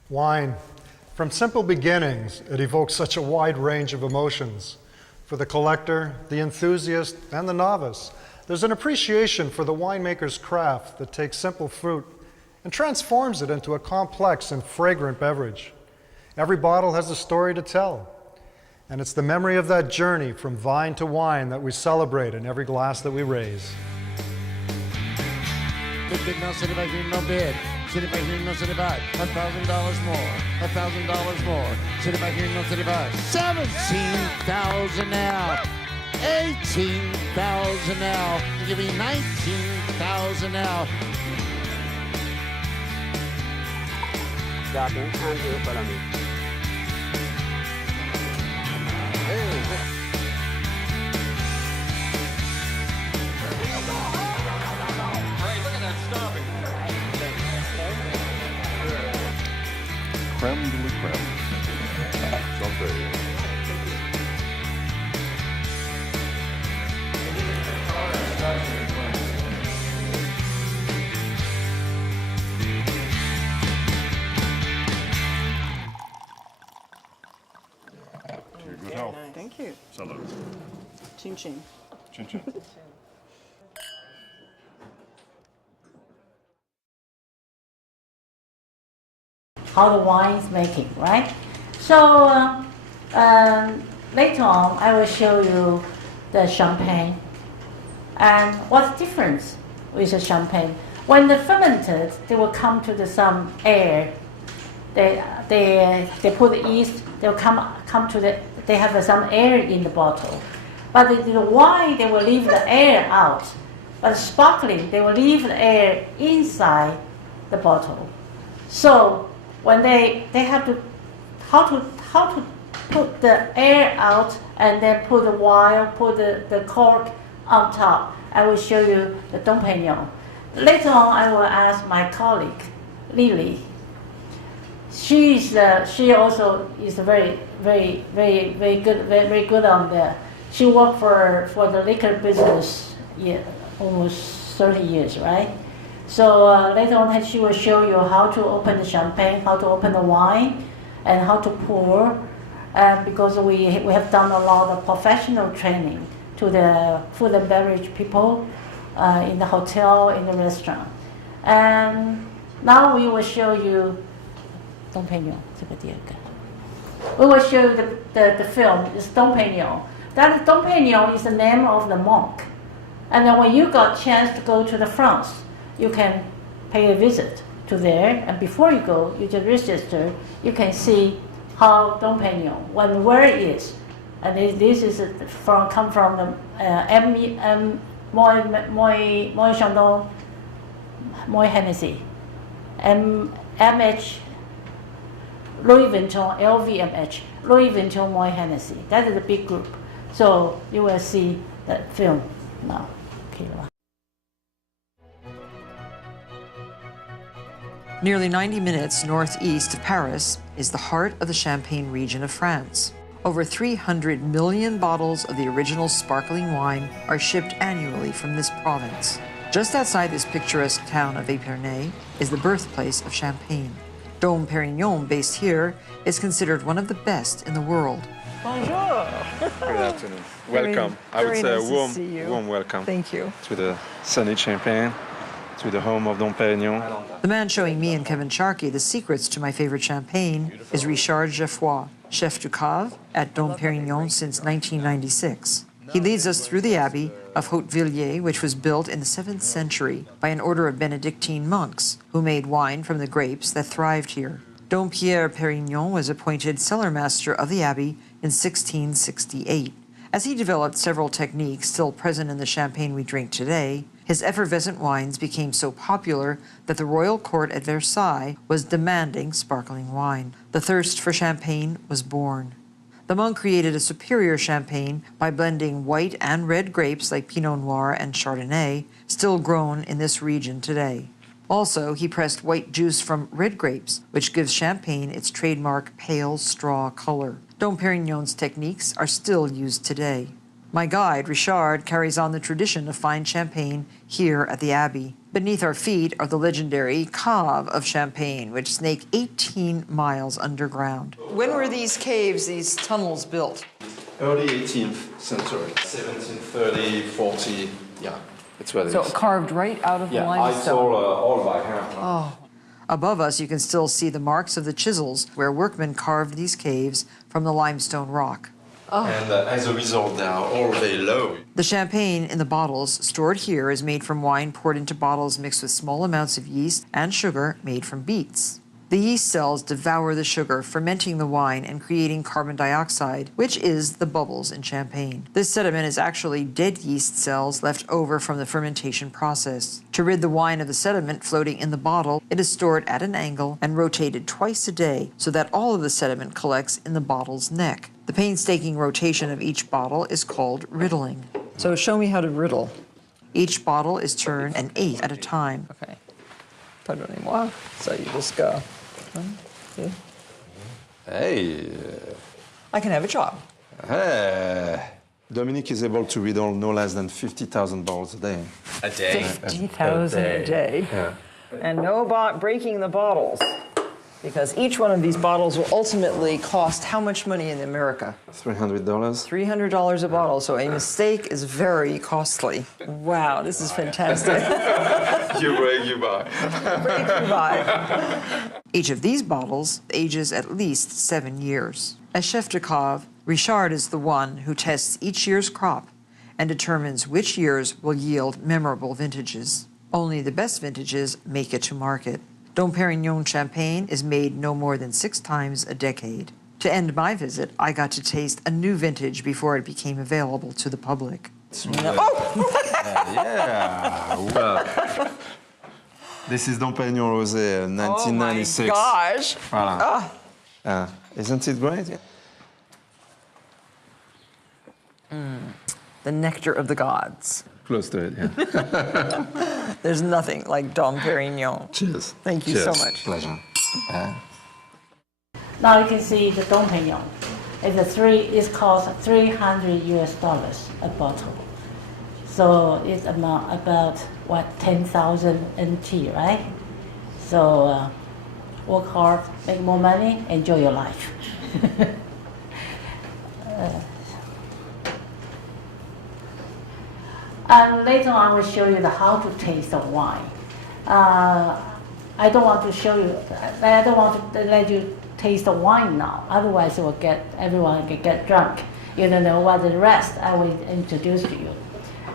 Wine. From simple beginnings, it evokes such a wide range of emotions. For the collector, the enthusiast, and the novice, there's an appreciation for the winemaker's craft that takes simple fruit and transforms it into a complex and fragrant beverage. Every bottle has a story to tell, and it's the memory of that journey from vine to wine that we celebrate in every glass that we raise. No bid. Sit back here, no city back. $1,000 more. $1,000 more. Sit back here, no city back. 17,000 now. 18,000 now. Give me 19,000 now. Creme de la creme. Santé. Good health. Thank you. Salud. Chin chin. Chin chin. How the wine is making, right? So later on, I will show you the champagne and what's the difference with the champagne. When they fermented, they will come to some air. They put the yeast. They will come to the. They have some air in the bottle, but the wine they will leave the air out. But sparkling, they will leave the air inside the bottle. So when they have to how to put the air out and then put the wine, put the cork on top. I will show you the Dom Pérignon. Later on, I will ask my colleague, Lily. She also is very good on that. She worked for the liquor business, almost 30 years, right? So later on, she will show you how to open the champagne, how to open the wine, and how to pour. Because we have done a lot of professional training to the food and beverage people in the hotel, in the restaurant. And now we will show you Dom Pérignon. We will show you the film. It's Dom Pérignon. That Dom Pérignon is the name of the monk. And then when you got a chance to go to the France, you can pay a visit to there. And before you go, you just register. You can see how Dom Pérignon, where it is. And this is come from the Moët Chandon, Moët Hennessy, MH, Louis Vuitton, LVMH, Louis Vuitton, Moët Hennessy. That is a big group. So you will see that film now. Okay. Nearly 90 minutes northeast of Paris is the heart of the Champagne region of France. Over 300 million bottles of the original sparkling wine are shipped annually from this province. Just outside this picturesque town of Épernay is the birthplace of Champagne. Dom Pérignon, based here, is considered one of the best in the world. Bonjour. Good afternoon. Welcome. I would say a warm welcome. Thank you. To the sunny Champagne. to the home of Dom Pérignon. The man showing me and Kevin Sharkey the secrets to my favorite champagne is Richard Geoffroy, chef du cave at Dom Pérignon since 1996. He leads us through the abbey of Haute-Villiers, which was built in the 7th century by an order of Benedictine monks who made wine from the grapes that thrived here. Dom Pierre Pérignon was appointed cellar master of the abbey in 1668. As he developed several techniques still present in the champagne we drink today, his effervescent wines became so popular that the royal court at Versailles was demanding sparkling wine. The thirst for champagne was born. The monk created a superior champagne by blending white and red grapes like Pinot Noir and Chardonnay, still grown in this region today. Also, he pressed white juice from red grapes, which gives champagne its trademark pale straw color. Dom Pérignon's techniques are still used today. My guide, Richard, carries on the tradition of fine champagne here at the Abbey. Beneath our feet are the legendary caves of Champagne, which snake 18 miles underground. When were these caves, these tunnels built? Early 18th century, 1730, 40, yeah, it's what it is. So carved right out of the limestone? Yeah, it's all by hand. Oh. Above us, you can still see the marks of the chisels where workmen carved these caves from the limestone rock. Oh. And as a result, they are all very low. The champagne in the bottles stored here is made from wine poured into bottles mixed with small amounts of yeast and sugar made from beets. The yeast cells devour the sugar, fermenting the wine and creating carbon dioxide, which is the bubbles in champagne. This sediment is actually dead yeast cells left over from the fermentation process. To rid the wine of the sediment floating in the bottle, it is stored at an angle and rotated twice a day so that all of the sediment collects in the bottle's neck. The painstaking rotation of each bottle is called riddling. So show me how to riddle. Each bottle is turned an eighth at a time. Okay. Pardonnez-moi. So you just go. 1, 2. Hey. I can have a job. Hey. Dominique is able to riddle no less than 50,000 bottles a day. A day? 50,000 a day. Yeah. And no breaking the bottles. Because each one of these bottles will ultimately cost how much money in America? $300. $300 a bottle, so a mistake is very costly. Wow, this is fantastic. You break, you buy. Break, you buy. Each of these bottles ages at least 7 years. As chef de cave, Richard is the one who tests each year's crop and determines which years will yield memorable vintages. Only the best vintages make it to market. Dom Pérignon champagne is made no more than 6 times a decade. To end my visit, I got to taste a new vintage before it became available to the public. Yeah. This is Dom Pérignon Rosé, 1996. Oh my gosh. Voilà. Oh. Isn't it great? The nectar of the gods. Close to it, yeah. There's nothing like Dom Pérignon. Cheers. Thank you Cheers. so much. Pleasure. Now you can see the Dom Pérignon. It's cost $300 a bottle. So it's about what, 10,000 NT, right? So work hard, make more money, enjoy your life. And later on, I will show you how to taste the wine. I don't want to show you. I don't want to let you taste the wine now. Otherwise, everyone will get drunk. You don't know what the rest I will introduce to you.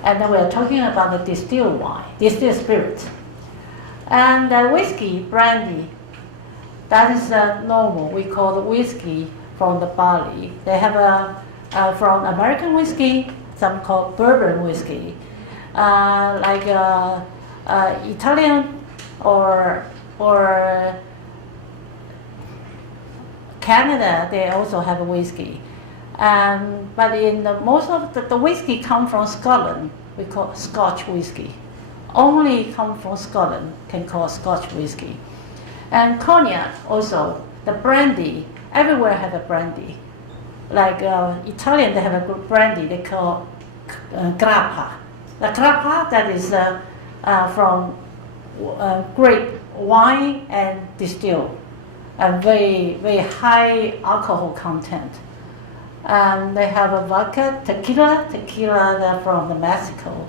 And then we are talking about the distilled wine, distilled spirit, and whiskey, brandy. That is normal. We call the whiskey from the barley. They have from American whiskey, some called bourbon whiskey, like Italian or Canada. They also have a whiskey, but in most of the whiskey come from Scotland. We call Scotch whiskey. Only come from Scotland can call Scotch whiskey, and cognac also. The brandy, everywhere have a brandy. Like Italian, they have a good brandy they call grappa. The grappa, that is from grape wine and distilled, and very, very high alcohol content. And they have a vodka, tequila they're from Mexico,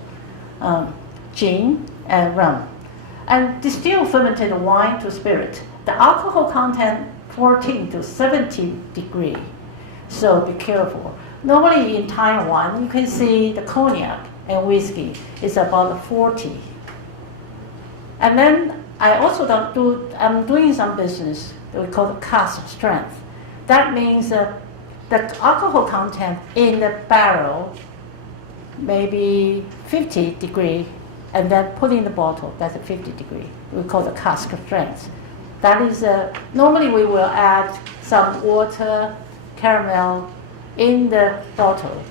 gin and rum. And distill fermented wine to spirit. The alcohol content 14 to 17 degree. So be careful. Normally in Taiwan, you can see the cognac and whiskey is about 40. And then I also I'm doing some business that we call the cask strength. That means the alcohol content in the barrel maybe 50 degree, and then put in the bottle, that's a 50 degree. We call the cask strength. That is, normally we will add some water, caramel in the bottle.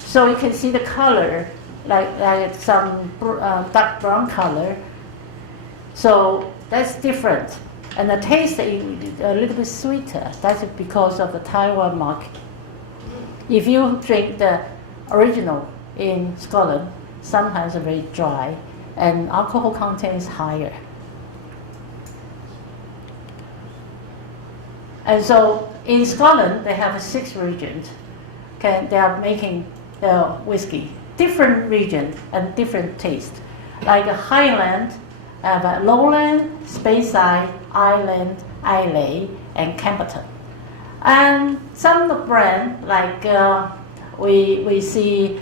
So you can see the color, like some dark brown color. So that's different. And the taste is a little bit sweeter. That's because of the Taiwan market. If you drink the original in Scotland, sometimes it's very dry and alcohol content is higher. And so in Scotland, they have 6 regions. Okay, they are making the whiskey. Different region and different taste. Like a Highland, Lowland, Speyside, Island, Islay, and Camberton. And some brand like we see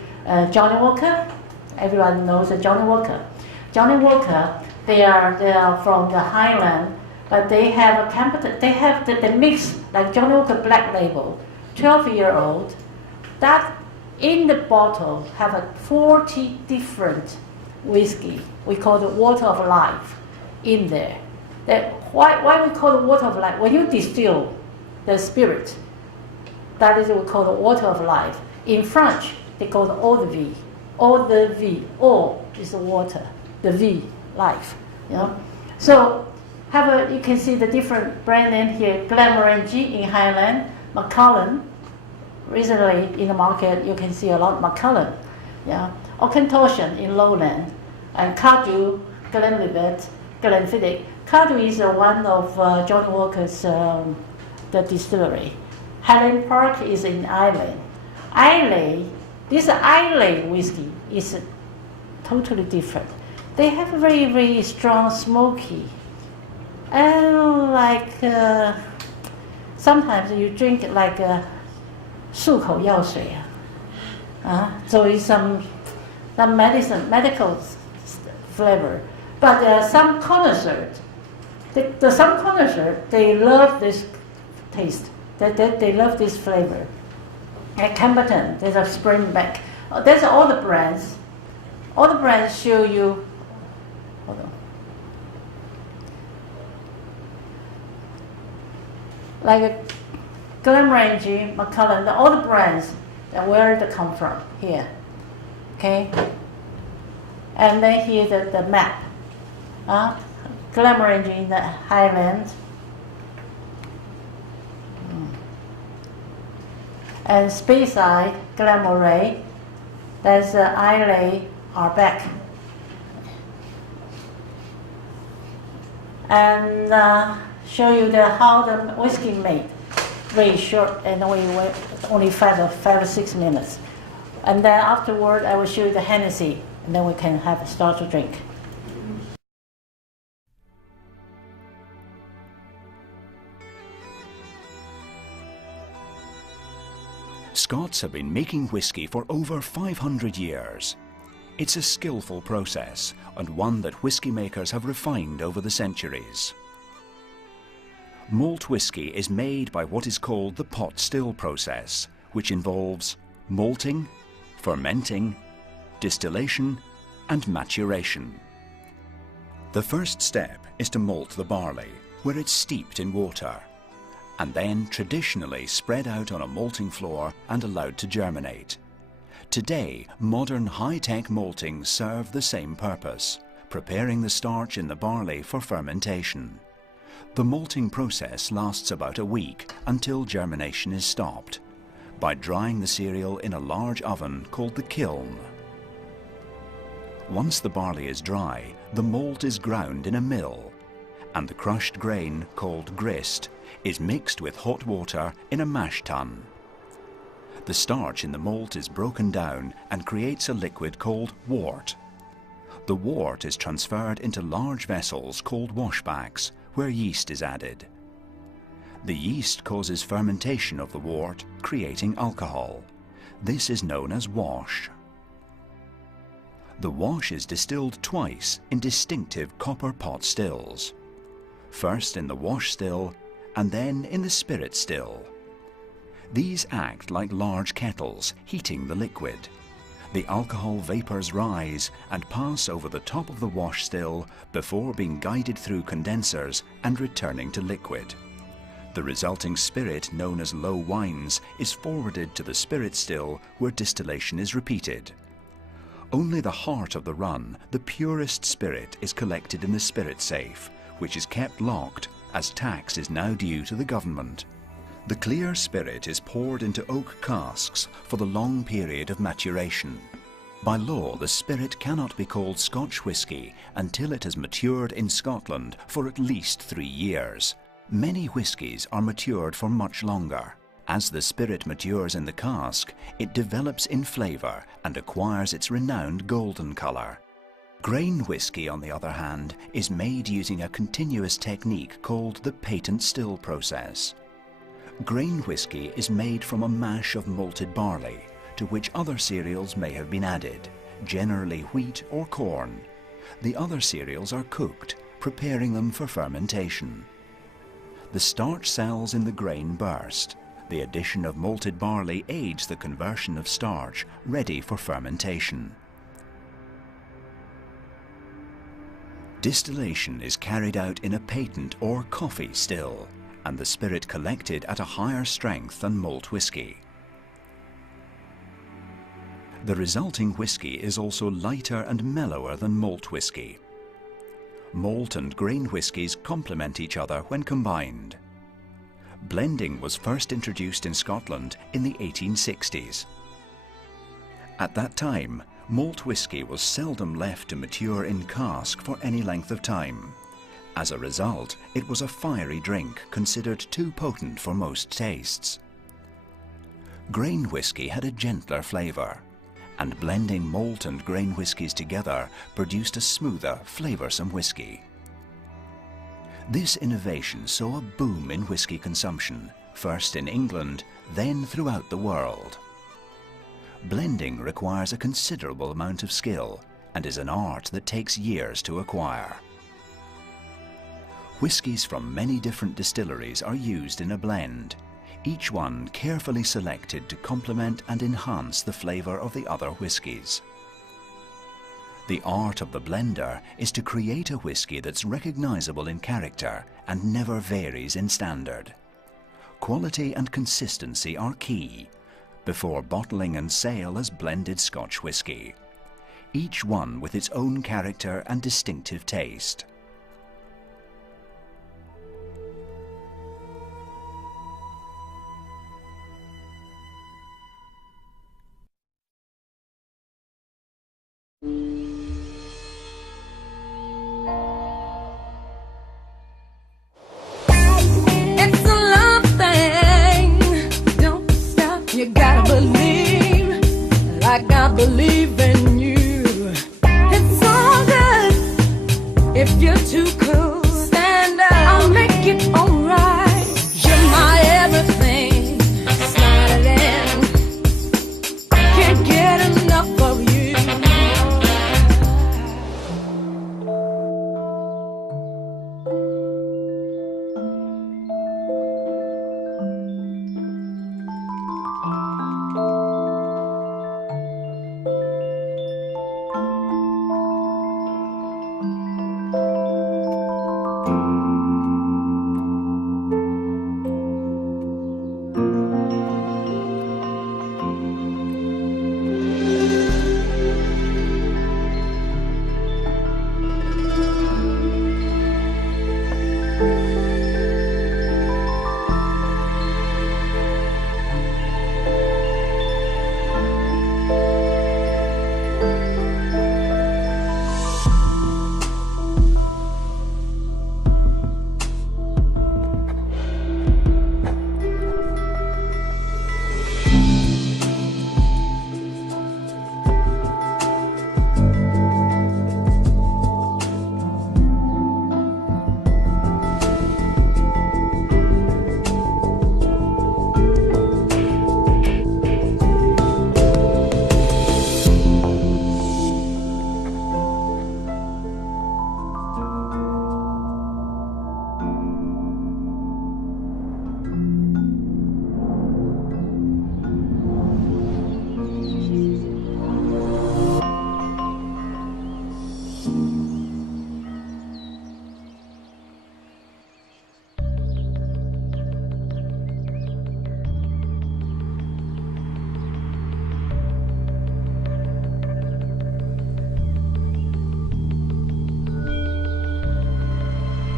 Johnny Walker. Everyone knows Johnny Walker. Johnny Walker, they are from the Highland, but they have a Camberton. They have the mix like Johnny Walker Black Label, 12-year-old. That in the bottle have a 40 different whiskey. We call it water of life in there. Why we call it water of life? When you distill the spirit, that is what we call the water of life. In French, they call it eau de vie. Eau de vie. Eau is the water. The vie, life. You know? So you can see the different brand name here. Glenmorangie in Highland, Macallan. Recently in the market, you can see a lot of Macallan. Yeah. Auchentoshan in Lowland. And Cardew, Glenlivet, Glenfiddich. Cardew is one of Johnny Walker's the distillery. Highland Park is in Ireland. Islay, this Islay whiskey is totally different. They have very, very strong smoky. And like sometimes you drink it like 漱口药水. So it's some medical flavor. But some connoisseurs, some connoisseurs, they love this taste. They love this flavor. At Camberton, there's a Springbank. There's all the brands. All the brands show you. Hold on. Like Glenmorangie, Macallan, all the brands, and where they come from here. Okay. And then here the map. Glenmorangie in the Highlands. And Speyside, Glenmoray, there's Islay, Arbeck. And show you how the whiskey made. Very short, and only 5 or 6 minutes. And then afterward, I will show you the Hennessy, and then we can start to drink. Scots have been making whiskey for over 500 years. It's a skillful process, and one that whiskey makers have refined over the centuries. Malt whiskey is made by what is called the pot still process, which involves malting, fermenting, distillation, and maturation. The first step is to malt the barley, where it's steeped in water, and then traditionally spread out on a malting floor and allowed to germinate. Today, modern high-tech maltings serve the same purpose, preparing the starch in the barley for fermentation. The malting process lasts about a week until germination is stopped, by drying the cereal in a large oven called the kiln. Once the barley is dry, the malt is ground in a mill, and the crushed grain, called grist, is mixed with hot water in a mash tun. The starch in the malt is broken down and creates a liquid called wort. The wort is transferred into large vessels called washbacks, where yeast is added. The yeast causes fermentation of the wort, creating alcohol. This is known as wash. The wash is distilled twice in distinctive copper pot stills. First in the wash still, and then in the spirit still. These act like large kettles, heating the liquid. The alcohol vapors rise and pass over the top of the wash still before being guided through condensers and returning to liquid. The resulting spirit, known as low wines, is forwarded to the spirit still where distillation is repeated. Only the heart of the run, the purest spirit, is collected in the spirit safe, which is kept locked as tax is now due to the government. The clear spirit is poured into oak casks for the long period of maturation. By law, the spirit cannot be called Scotch whisky until it has matured in Scotland for at least 3 years. Many whiskies are matured for much longer. As the spirit matures in the cask, it develops in flavour and acquires its renowned golden colour. Grain whisky, on the other hand, is made using a continuous technique called the patent still process. Grain whisky is made from a mash of malted barley, to which other cereals may have been added, generally wheat or corn. The other cereals are cooked, preparing them for fermentation. The starch cells in the grain burst. The addition of malted barley aids the conversion of starch, ready for fermentation. Distillation is carried out in a patent or coffee still, and the spirit collected at a higher strength than malt whisky. The resulting whisky is also lighter and mellower than malt whisky. Malt and grain whiskies complement each other when combined. Blending was first introduced in Scotland in the 1860s. At that time, malt whisky was seldom left to mature in cask for any length of time. As a result, it was a fiery drink considered too potent for most tastes. Grain whisky had a gentler flavour, and blending malt and grain whiskies together produced a smoother, flavoursome whisky. This innovation saw a boom in whisky consumption, first in England, then throughout the world. Blending requires a considerable amount of skill and is an art that takes years to acquire. Whiskies from many different distilleries are used in a blend, each one carefully selected to complement and enhance the flavour of the other whiskies. The art of the blender is to create a whisky that's recognisable in character and never varies in standard. Quality and consistency are key before bottling and sale as blended Scotch whisky, each one with its own character and distinctive taste. You gotta believe, like I believe in you. It's all good if you're too cool. Stand up, I'll make it alright. You're my everything, smarter than. Can't get enough of you.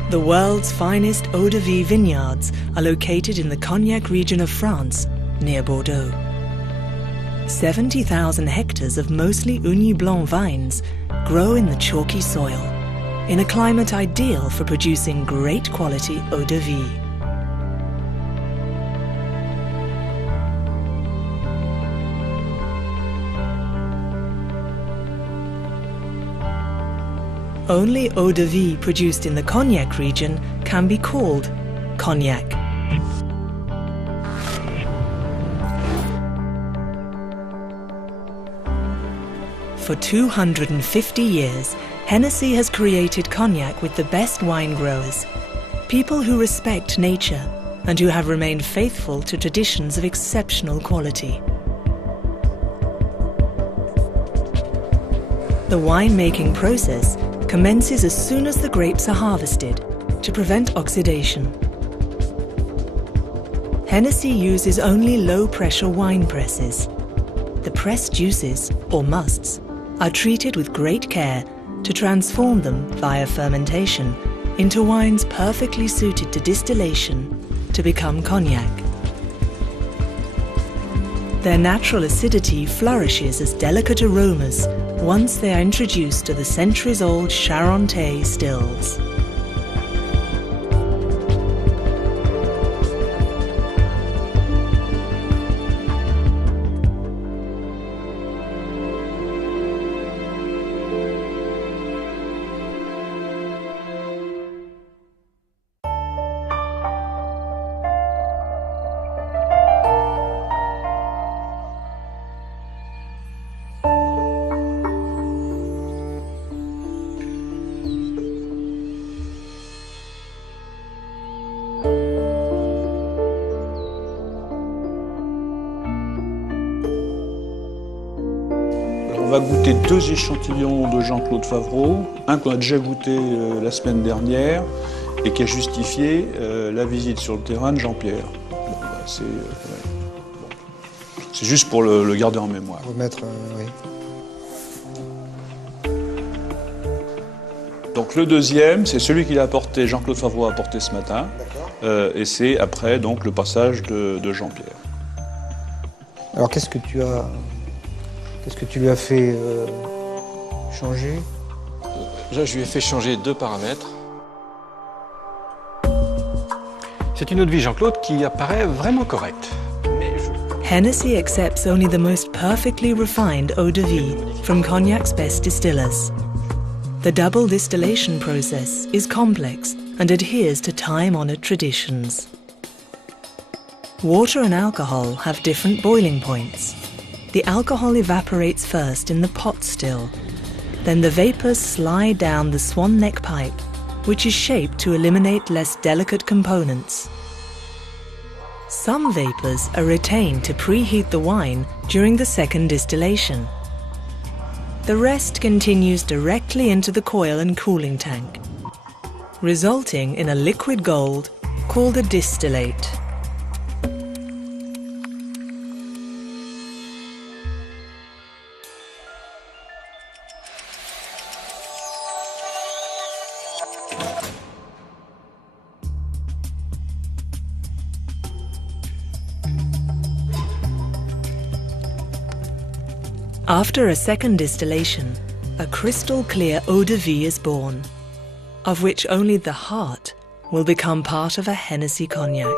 The world's finest eau de vie vineyards are located in the Cognac region of France, near Bordeaux. 70,000 hectares of mostly Ugni Blanc vines grow in the chalky soil, in a climate ideal for producing great quality eau de vie. Only eau de vie produced in the Cognac region can be called cognac. For 250 years, Hennessy has created cognac with the best wine growers, people who respect nature and who have remained faithful to traditions of exceptional quality. The winemaking process commences as soon as the grapes are harvested to prevent oxidation. Hennessy uses only low-pressure wine presses. The pressed juices, or musts, are treated with great care to transform them via fermentation into wines perfectly suited to distillation to become cognac. Their natural acidity flourishes as delicate aromas once they are introduced to the centuries-old Charentais stills. On va goûter 2 échantillons de Jean-Claude Favreau, un qu'on a déjà goûté la semaine dernière et qui a justifié la visite sur le terrain de Jean-Pierre. Bon, bah, c'est juste pour le garder en mémoire. Remettre, oui. Donc le deuxième, c'est celui qu'il a apporté, Jean-Claude Favreau a apporté ce matin, et c'est après donc le passage de Jean-Pierre. Alors qu'est-ce que tu lui as fait changer? Là, je lui ai fait changer 2 paramètres. C'est une eau de vie Jean-Claude qui apparaît vraiment correcte. Hennessy accepts only the most perfectly refined eau de vie from cognac's best distillers. The double distillation process is complex and adheres to time-honored traditions. Water and alcohol have different boiling points. The alcohol evaporates first in the pot still. Then the vapors slide down the swan neck pipe, which is shaped to eliminate less delicate components. Some vapors are retained to preheat the wine during the second distillation. The rest continues directly into the coil and cooling tank, resulting in a liquid gold called a distillate. After a second distillation, a crystal clear eau de vie is born, of which only the heart will become part of a Hennessy cognac.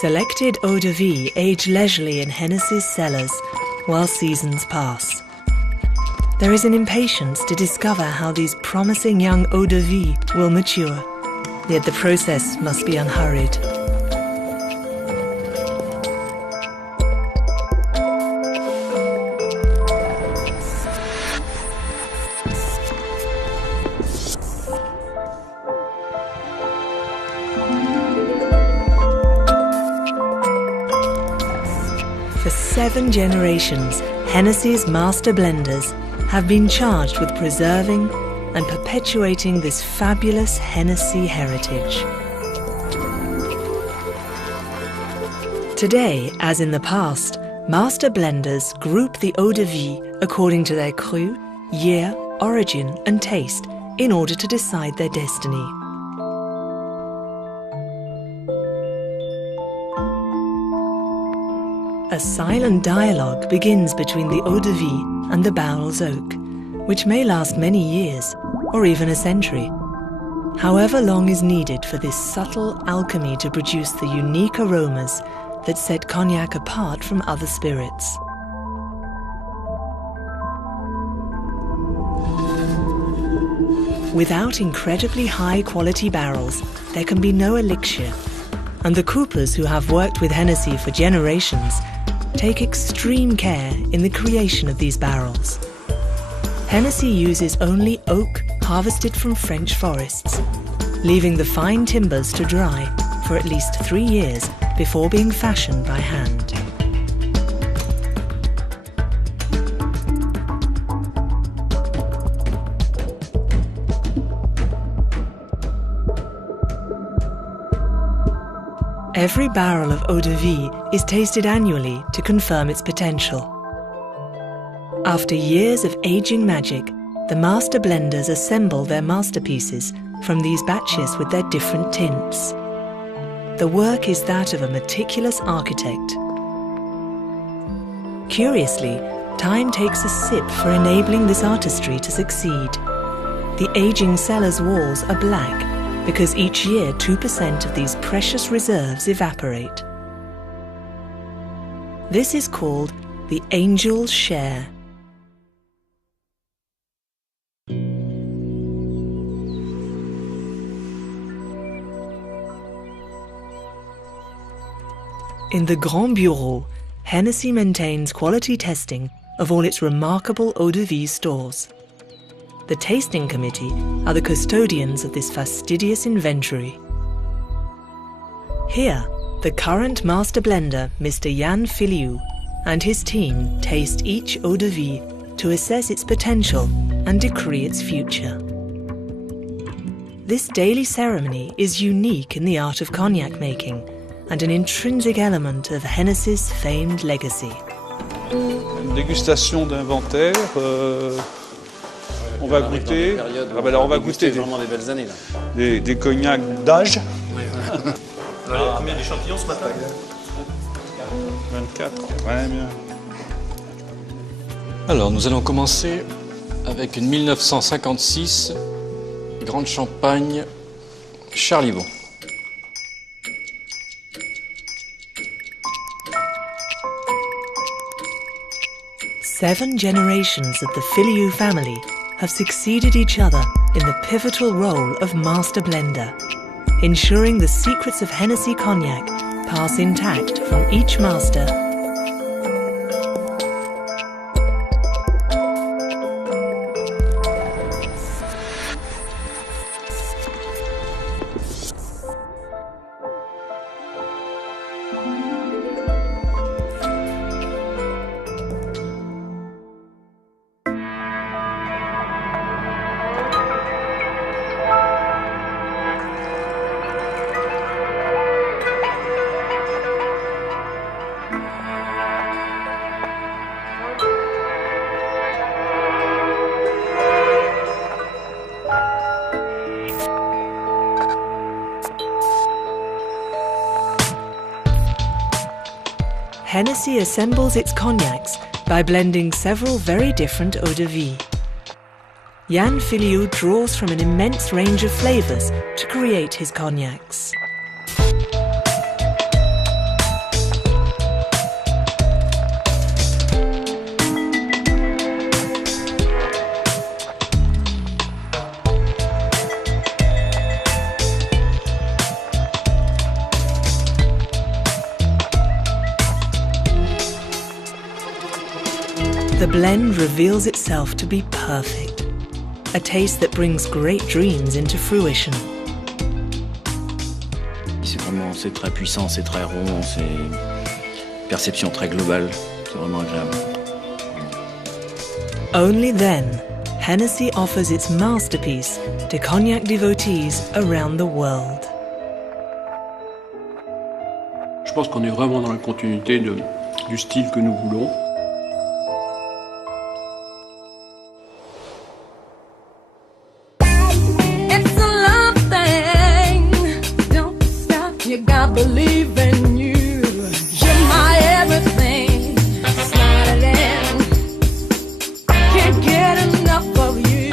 Selected eau de vie age leisurely in Hennessy's cellars while seasons pass. There is an impatience to discover how these promising young eau de vie will mature, yet the process must be unhurried. 7 generations, Hennessy's master blenders have been charged with preserving and perpetuating this fabulous Hennessy heritage. Today, as in the past, master blenders group the eau de vie according to their cru, year, origin and taste in order to decide their destiny. A silent dialogue begins between the eau de vie and the barrel's oak, which may last many years or even a century. However long is needed for this subtle alchemy to produce the unique aromas that set cognac apart from other spirits. Without incredibly high-quality barrels, there can be no elixir, and the coopers who have worked with Hennessy for generations take extreme care in the creation of these barrels. Hennessy uses only oak harvested from French forests, leaving the fine timbers to dry for at least 3 years before being fashioned by hand. Every barrel of eau de vie is tasted annually to confirm its potential. After years of aging magic, the master blenders assemble their masterpieces from these batches with their different tints. The work is that of a meticulous architect. Curiously, time takes a sip for enabling this artistry to succeed. The aging cellar's walls are black because each year 2% of these precious reserves evaporate. This is called the angel's share. In the Grand Bureau, Hennessy maintains quality testing of all its remarkable eau de vie stores. The tasting committee are the custodians of this fastidious inventory. Here, the current master blender, Mr. Jan Filiu, and his team taste each eau de vie to assess its potential and decree its future. This daily ceremony is unique in the art of cognac making and an intrinsic element of Hennessy's famed legacy. Une dégustation d'inventaire. On va goûter. Ah ben là, on va goûter vraiment des belles années là. Des cognacs d'âge. Combien d'échantillons ce matin? 24. Ouais, bien. Alors, nous allons commencer avec une 1956 Grande Champagne Charlivon. Seven generations of the Filiu family have succeeded each other in the pivotal role of master blender, ensuring the secrets of Hennessy cognac pass intact from each master. Hennessy assembles its cognacs by blending several very different eau de vie. Jan Filiu draws from an immense range of flavours to create his cognacs. The blend reveals itself to be perfect, a taste that brings great dreams into fruition. C'est très puissant, c'est très rond, c'est perception très globale. C'est vraiment agréable. Only then, Hennessy offers its masterpiece to cognac devotees around the world. Je pense qu'on est vraiment dans la continuité du style que nous voulons. It's a love thing. Don't stop, you gotta believe in you. You're my everything. Slide it in. Can't get enough of you.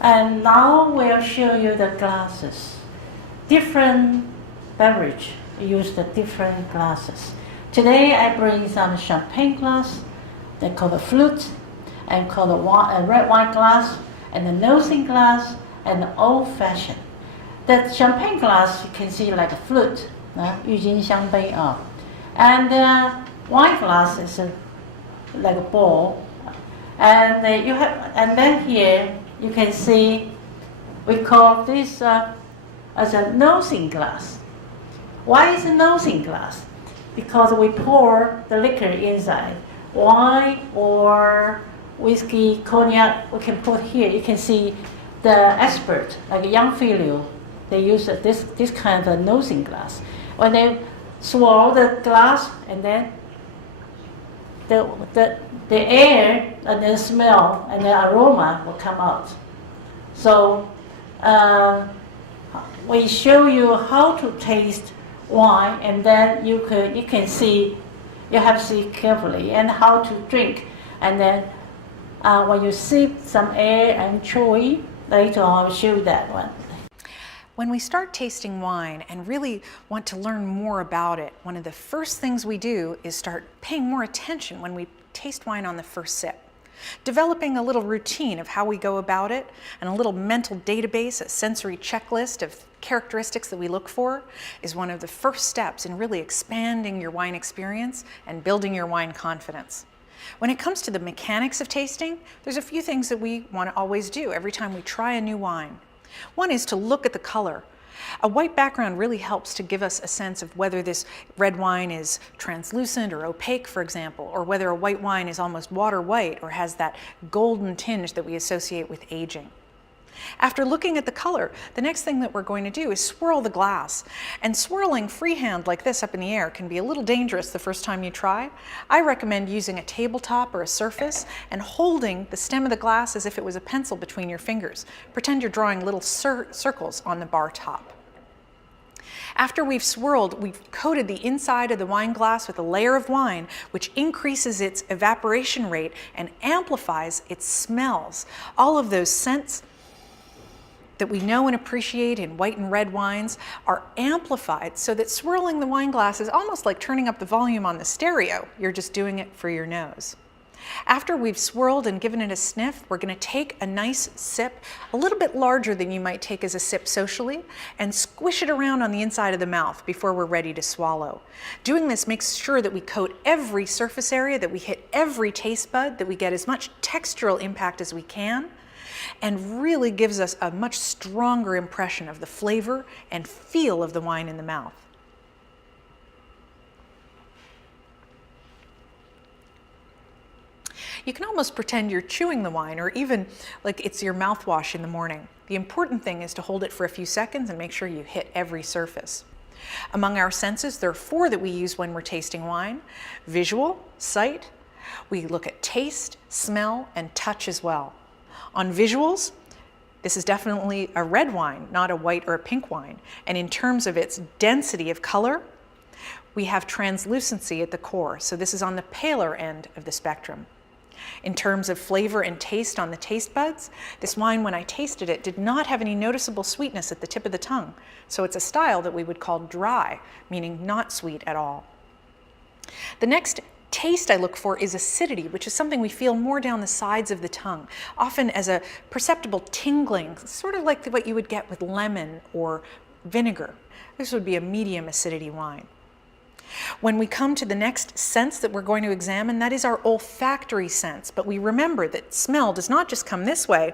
And now we'll show you the glasses. Different beverage use the different glasses. Today I bring some champagne glass, they call the flute, and call the red wine glass, and the nosing glass, and the old fashioned. The champagne glass you can see like a flute, 郁金香杯啊, and the wine glass is like a ball, and then here you can see we call this as a nosing glass. Why is a nosing glass? Because we pour the liquor inside. Wine or whiskey, cognac, we can put here. You can see the expert, like a young filial, they use this kind of a nosing glass. When they swallow the glass, and then the air and the smell and the aroma will come out. So we show you how to taste wine, and then you can see, you have to see carefully, and how to drink. And then when you sip some air and chewy, later on I'll show you that one. When we start tasting wine and really want to learn more about it, one of the first things we do is start paying more attention when we taste wine on the first sip. Developing a little routine of how we go about it and a little mental database, a sensory checklist of characteristics that we look for is one of the first steps in really expanding your wine experience and building your wine confidence. When it comes to the mechanics of tasting, there's a few things that we want to always do every time we try a new wine. One is to look at the color. A white background really helps to give us a sense of whether this red wine is translucent or opaque, for example, or whether a white wine is almost water white or has that golden tinge that we associate with aging. After looking at the color, the next thing that we're going to do is swirl the glass. And swirling freehand like this up in the air can be a little dangerous the first time you try. I recommend using a tabletop or a surface and holding the stem of the glass as if it was a pencil between your fingers. Pretend you're drawing little circles on the bar top. After we've swirled, we've coated the inside of the wine glass with a layer of wine, which increases its evaporation rate and amplifies its smells. All of those scents that we know and appreciate in white and red wines are amplified so that swirling the wine glass is almost like turning up the volume on the stereo. You're just doing it for your nose. After we've swirled and given it a sniff, we're going to take a nice sip, a little bit larger than you might take as a sip socially, and squish it around on the inside of the mouth before we're ready to swallow. Doing this makes sure that we coat every surface area, that we hit every taste bud, that we get as much textural impact as we can, and really gives us a much stronger impression of the flavor and feel of the wine in the mouth. You can almost pretend you're chewing the wine, or even like it's your mouthwash in the morning. The important thing is to hold it for a few seconds and make sure you hit every surface. Among our senses, there are 4 that we use when we're tasting wine: visual, sight. We look at taste, smell, and touch as well. On visuals, this is definitely a red wine, not a white or a pink wine. And in terms of its density of color, we have translucency at the core. So this is on the paler end of the spectrum. In terms of flavor and taste on the taste buds, this wine, when I tasted it, did not have any noticeable sweetness at the tip of the tongue. So it's a style that we would call dry, meaning not sweet at all. The next taste I look for is acidity, which is something we feel more down the sides of the tongue, often as a perceptible tingling, sort of like what you would get with lemon or vinegar. This would be a medium acidity wine. When we come to the next sense that we're going to examine, that is our olfactory sense. But we remember that smell does not just come this way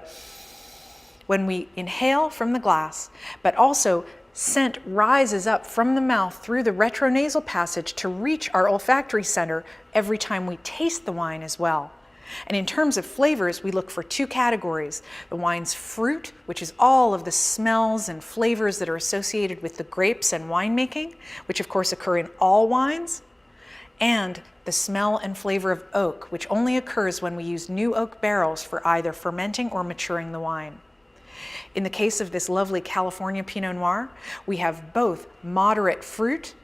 when we inhale from the glass, but also Scent rises up from the mouth through the retronasal passage to reach our olfactory center every time we taste the wine as well. And in terms of flavors, we look for two categories: the wine's fruit, which is all of the smells and flavors that are associated with the grapes and winemaking, which of course occur in all wines, and the smell and flavor of oak, which only occurs when we use new oak barrels for either fermenting or maturing the wine. In the case of this lovely California Pinot Noir, we have both moderate fruit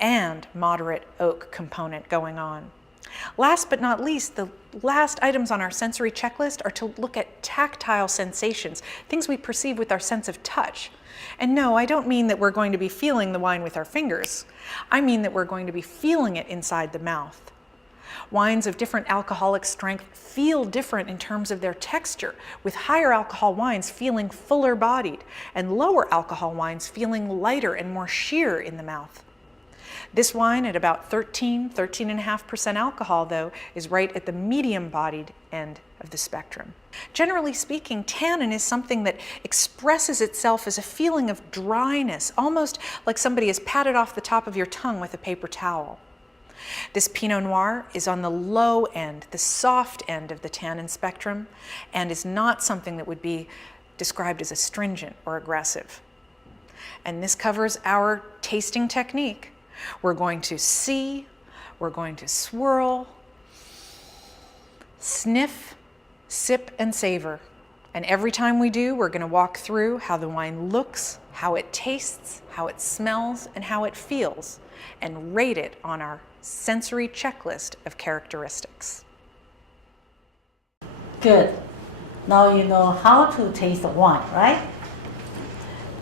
and moderate oak component going on. Last but not least, the last items on our sensory checklist are to look at tactile sensations, things we perceive with our sense of touch. And no, I don't mean that we're going to be feeling the wine with our fingers. I mean that we're going to be feeling it inside the mouth. Wines of different alcoholic strength feel different in terms of their texture, with higher alcohol wines feeling fuller bodied and lower alcohol wines feeling lighter and more sheer in the mouth. This wine at about 13.5% alcohol, though, is right at the medium-bodied end of the spectrum. Generally speaking, tannin is something that expresses itself as a feeling of dryness, almost like somebody has patted off the top of your tongue with a paper towel. This Pinot Noir is on the low end, the soft end of the tannin spectrum, and is not something that would be described as astringent or aggressive. And this covers our tasting technique. We're going to see, we're going to swirl, sniff, sip, and savor. And every time we do, we're going to walk through how the wine looks, how it tastes, how it smells, and how it feels, and rate it on our sensory checklist of characteristics. Good. Now you know how to taste the wine, right?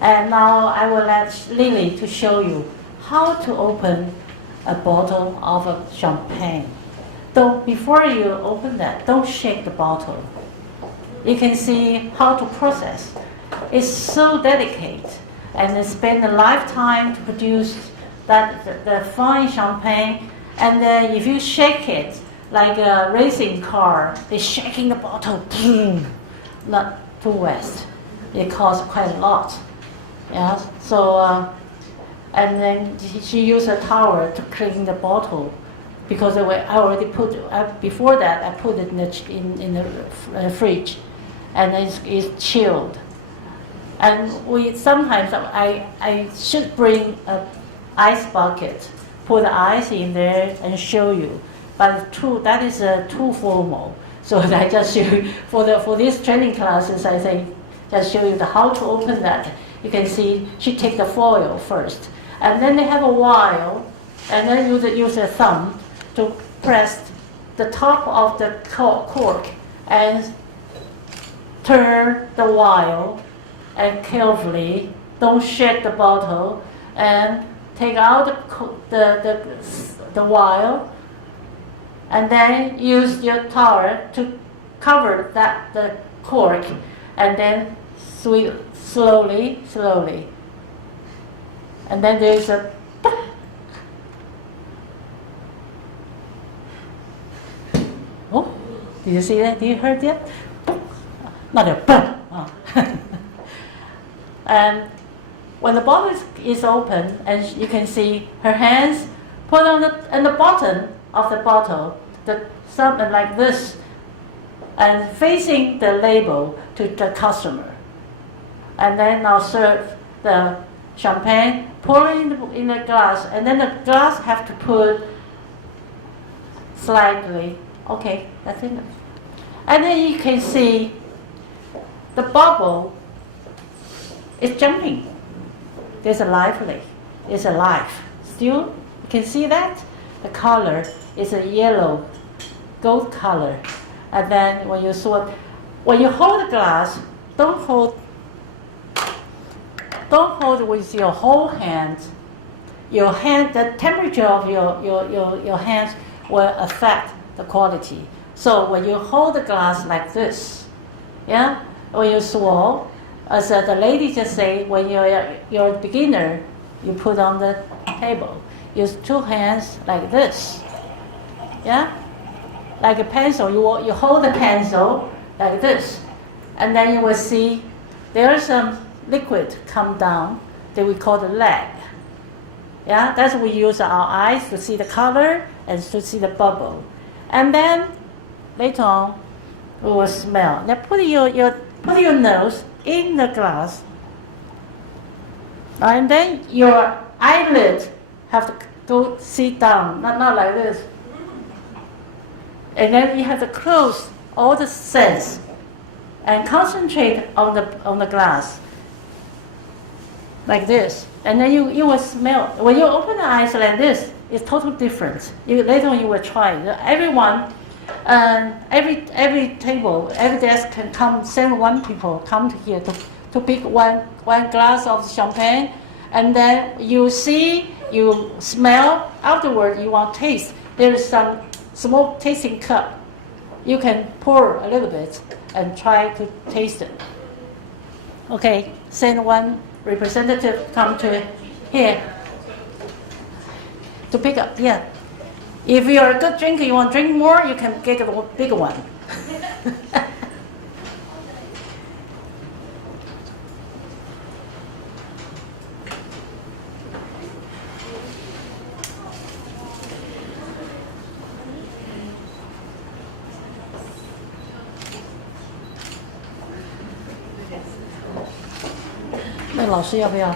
And now I will let Lily to show you how to open a bottle of a champagne. Though before you open that, don't shake the bottle. You can see how to process. It's so delicate, and they spend a lifetime to produce the fine champagne. And then if you shake it like a racing car, they're shaking the bottle, boom, not too fast. It costs quite a lot. Yeah. So. And then she used a towel to clean the bottle, because I already put before that I put it in the fridge, and it's chilled. And we sometimes I should bring an ice bucket, put the ice in there and show you, but that is too formal. So I just show you for these training classes. I say just show you how to open that. You can see she take the foil first. And then they have a vial, and then use a thumb to press the top of the cork and turn the vial, and carefully, don't shake the bottle, and take out the vial, and then use your towel to cover the cork, and then slowly. And then there's a oh, did you see that? Did you heard that? Not a oh. And when the bottle is open, and you can see her hands put on the bottom of the bottle, something like this, and facing the label to the customer. And then now serve the champagne, pour it in the glass, and then the glass have to put slightly. Okay, that's enough. And then you can see the bubble is jumping. It's alive. Still, you can see that? The color is a yellow, gold color. And then when you hold the glass, don't hold with your whole hand. Your hand, the temperature of your hands will affect the quality. So when you hold the glass like this, yeah, when you swallow, as the lady just say, when you're a beginner, you put on the table. Use two hands like this, yeah, like a pencil. You hold the pencil like this, and then you will see there's some liquid come down, that we call the leg. Yeah, that's we use our eyes to see the color and to see the bubble. And then later on, we will smell. Now put your nose in the glass, and then your eyelid have to go sit down, not like this. And then you have to close all the sense and concentrate on the glass, like this. And then you will smell. When you open the eyes like this, it's totally different. Later on you will try. Everyone, every table, every desk can come, send one people come to here to pick one glass of champagne, and then you see, you smell. Afterward, you want to taste. There is some small tasting cup. You can pour a little bit and try to taste it. Okay, send one representative come to here to pick up. Yeah. If you're a good drinker, you want to drink more, you can get a bigger one. 那老师要不要？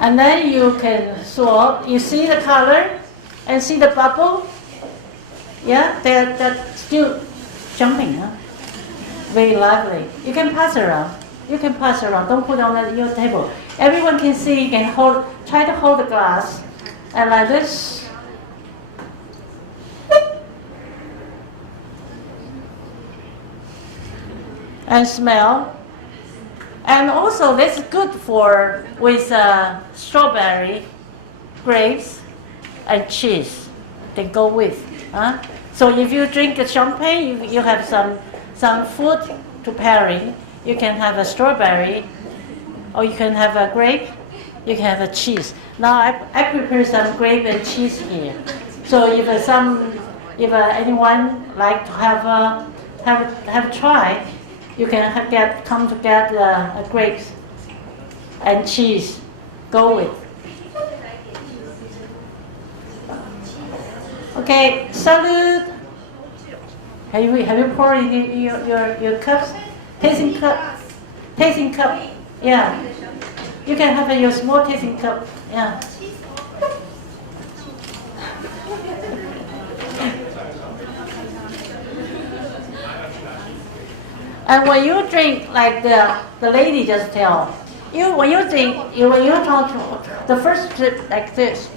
And then you can swap. You see the color and see the bubble. Yeah, they're still jumping. Huh? Very lively. You can pass around. You can pass around. Don't put on your table. Everyone can see. You can hold. Try to hold the glass, and like this. And smell. And also, this is good for with strawberry, grapes, and cheese. They go with. So if you drink a champagne, you have some food to pairing. You can have a strawberry, or you can have a grape. You can have a cheese. Now I prepare some grape and cheese here. So if anyone like to have try. You can come to get grapes and cheese. Go with. Okay, salute. Have you poured in your cups? Tasting cup. Tasting cup. Yeah. You can have your small tasting cup. Yeah. And when you drink, like the lady just tell, when you talk to the first sip like this.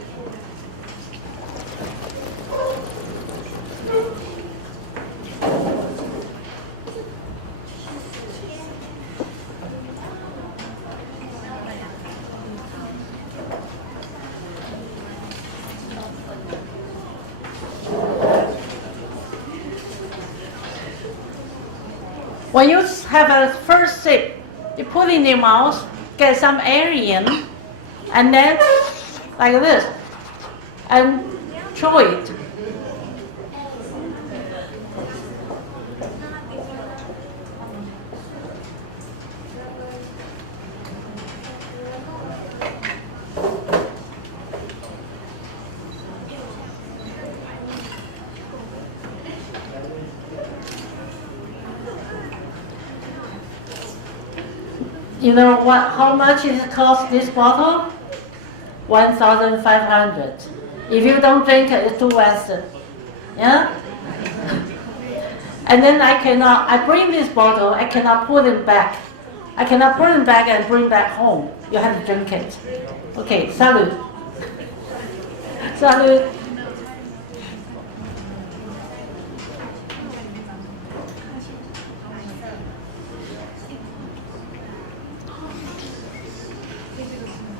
When you have a first sip, you put in your mouth, get some air in, and then like this, and chew it. You know how much it costs this bottle? 1,500. If you don't drink it, it's too Western. Yeah? And then I bring this bottle, I cannot put it back. I cannot put it back and bring back home. You have to drink it. Okay, salute. Salute.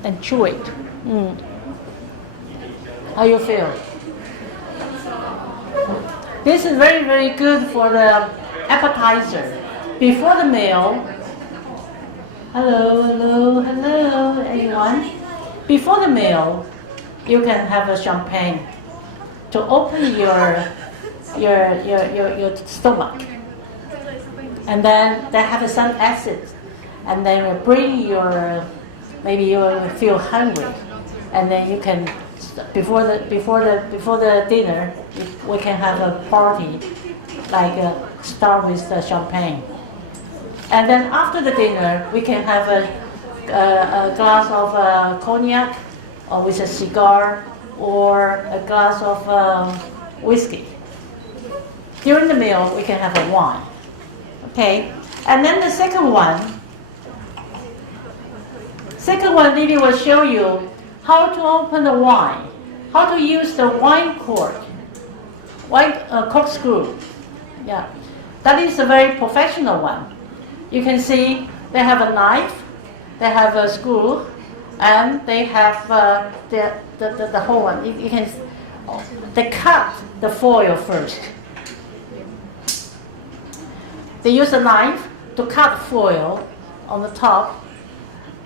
And chew it. How you feel? This is very, very good for the appetizer. Before the meal, hello, everyone. Before the meal, you can have a champagne to open your stomach. And then they have some acid, and then will bring your, maybe you will feel hungry, and then you can, before the dinner, we can have a party, like start with the champagne. And then after the dinner, we can have a glass of cognac, or with a cigar, or a glass of whiskey. During the meal, we can have a wine. Okay, and then the second one Lily will show you how to open the wine, how to use the wine cork, corkscrew. Yeah, that is a very professional one. You can see they have a knife, they have a screw, and they have the whole one. You can, they cut the foil first. They use a knife to cut foil on the top,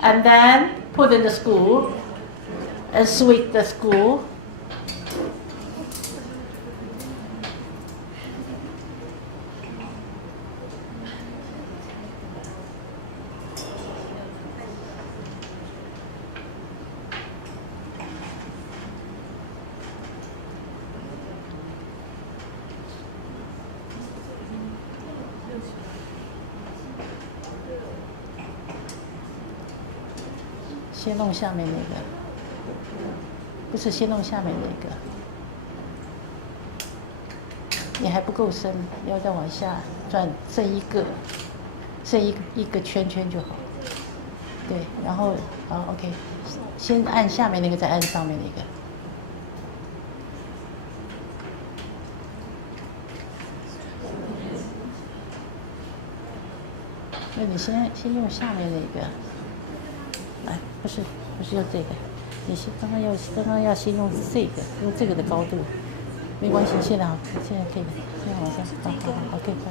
and then put in the screw and sweep the screw.先弄下面那个，不是先弄下面那个，你还不够深，要再往下转，剩一个圈圈就好。对，然后好 ，OK， 先按下面那个，再按上面那个。那你先用下面那个。来，不是用这个，你刚刚要先用这个，用这个的高度，没关系，现在可以，现在往上，好 ，OK， 快。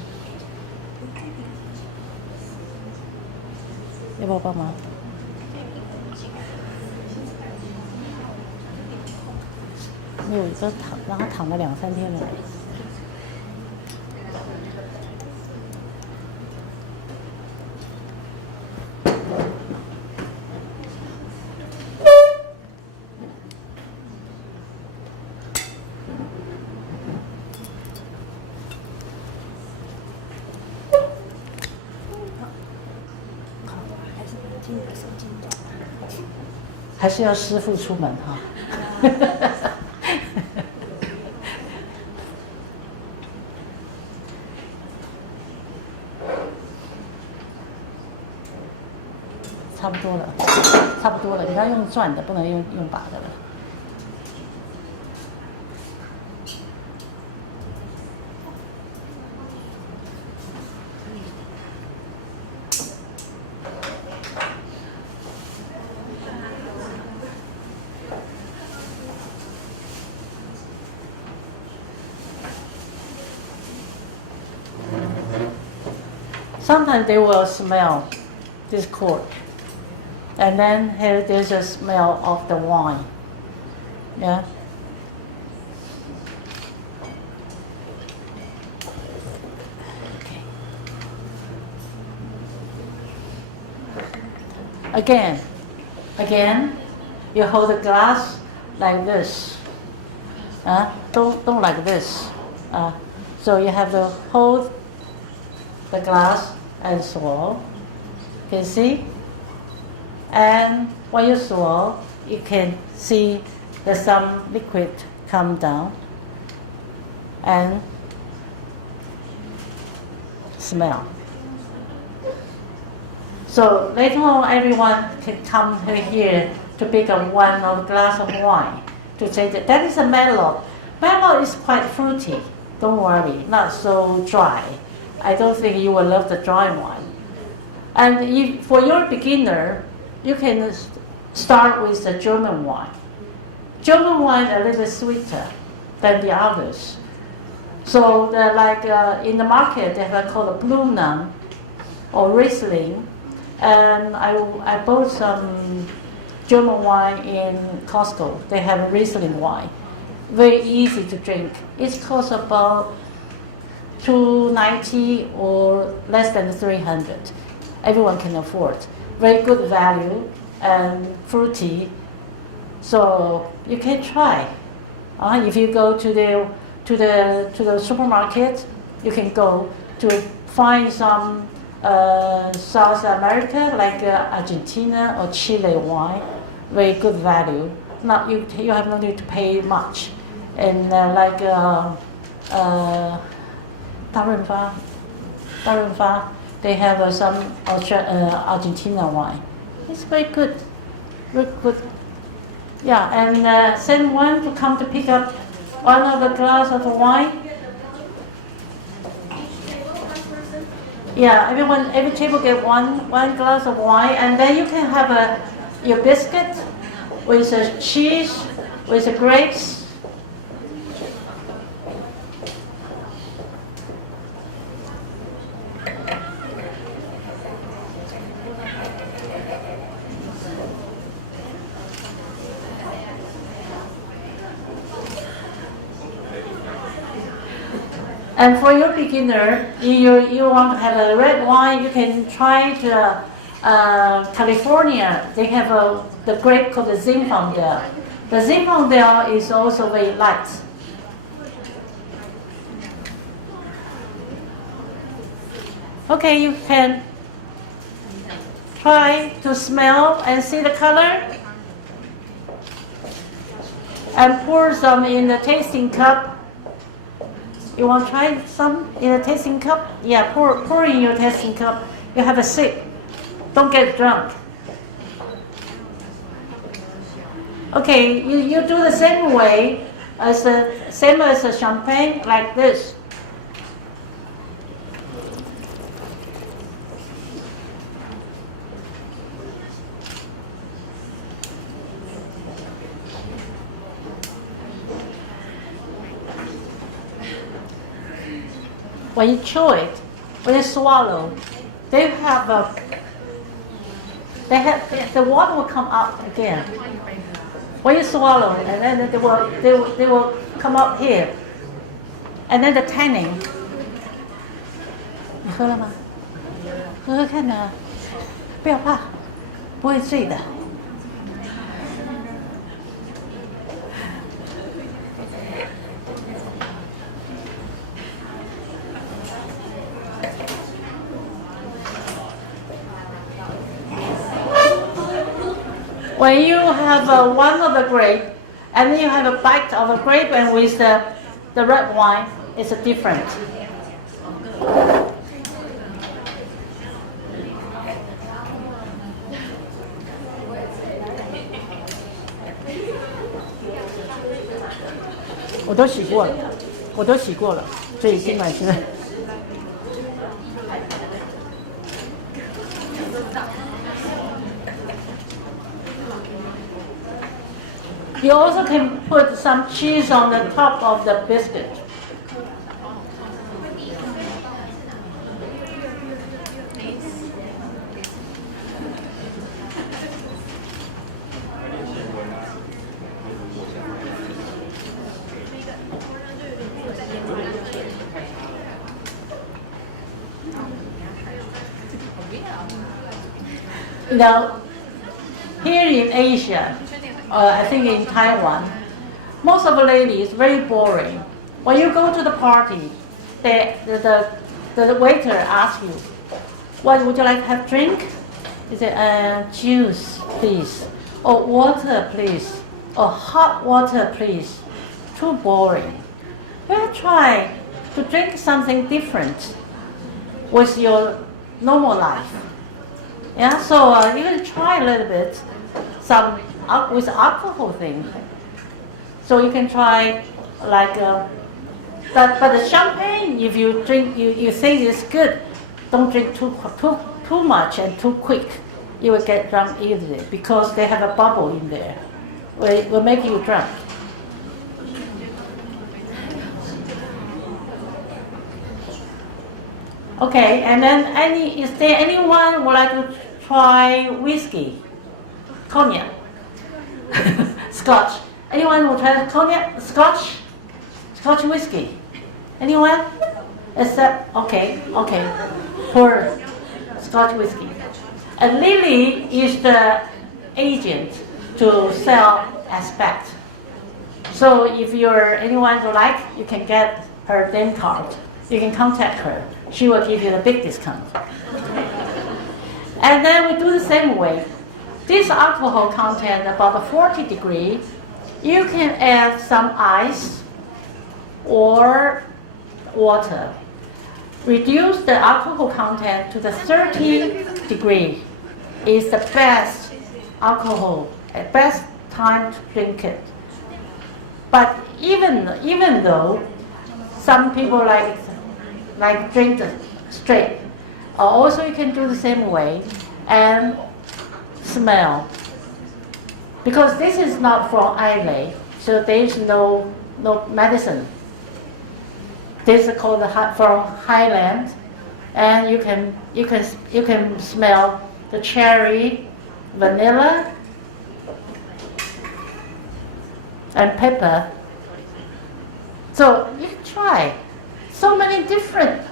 要不要帮忙？没有，都让他躺了2、3天了。还是要师傅出门哈。差不多了，差不多了，你要用转的，不能用把的了。Sometimes they will smell this cork, and then here there's a smell of the wine. Yeah. Okay. Again, you hold the glass like this. Don't like this. So you have to hold the glass and swirl. You can see? And when you swirl, you can see there's some liquid come down and smell. So later on, everyone can come here to pick up one or glass of wine to say that is a Merlot. Merlot is quite fruity. Don't worry, not so dry. I don't think you will love the dry wine. And for your beginner, you can start with the German wine. German wine is a little bit sweeter than the others. So in the market, they have called a Blue Nun or Riesling. And I bought some German wine in Costco. They have a Riesling wine. very easy to drink. It costs about $290 or less than $300. Everyone can afford. Very good value and fruity. So you can try. If you go to the supermarket, you can go to find some South America, like Argentina or Chile wine, very good value. Not you have no need to pay much. And like 大润发, they have some Argentina wine. It's very good, very good. Yeah, and send one to come to pick up one of the glass of wine. Yeah, every table get one glass of wine, and then you can have your biscuit with cheese, with grapes. And for your beginner, you want to have a red wine, you can try to California. They have the grape called the Zinfandel. The Zinfandel is also very light. Okay, you can try to smell and see the color. And pour some in the tasting cup. You want to try some in a tasting cup? Yeah, pour in your tasting cup. You have a sip. Don't get drunk. Okay, you do the same way same as a champagne, like this. When you chew it, when you swallow, the water will come out again. When you swallow, and then they will come up here, and then the tannin. 你喝了吗？喝喝看呢，不要怕，不会醉的。When you have one of the grape, and then you have a bite of a grape, and with the red wine, it's different. I 都洗过了，所以已经买起来。You also can put some cheese on the top of the biscuit. Now, here in Asia, I think in Taiwan, most of the ladies very boring. When you go to the party, the waiter asks you, "What would you like to have drink?" You say, "Juice, please," or "Water, please," or "Hot water, please." Too boring. You try to drink something different with your normal life. Yeah, so you can try a little bit some with alcohol thing. So you can try like, but the champagne, if you drink, you think it's good, don't drink too much and too quick. You will get drunk easily because they have a bubble in there. Will make you drunk. Okay, and then is there anyone who would like to try whiskey? Cognac? Scotch? Anyone will try cognac, Scotch whiskey? Anyone? Except, okay, pour Scotch whiskey. And Lily is the agent to sell Aspect. So if anyone you like, you can get her name card. You can contact her. She will give you a big discount. And then we do the same way. This alcohol content about 40 degrees, you can add some ice or water. Reduce the alcohol content to the 30 degree is the best alcohol, best time to drink it. But even though some people like drink it straight, also you can do the same way and smell. Because this is not from Islay, so there is no medicine. This is called from Highland, and you can smell the cherry, vanilla, and pepper. So you can try. So many different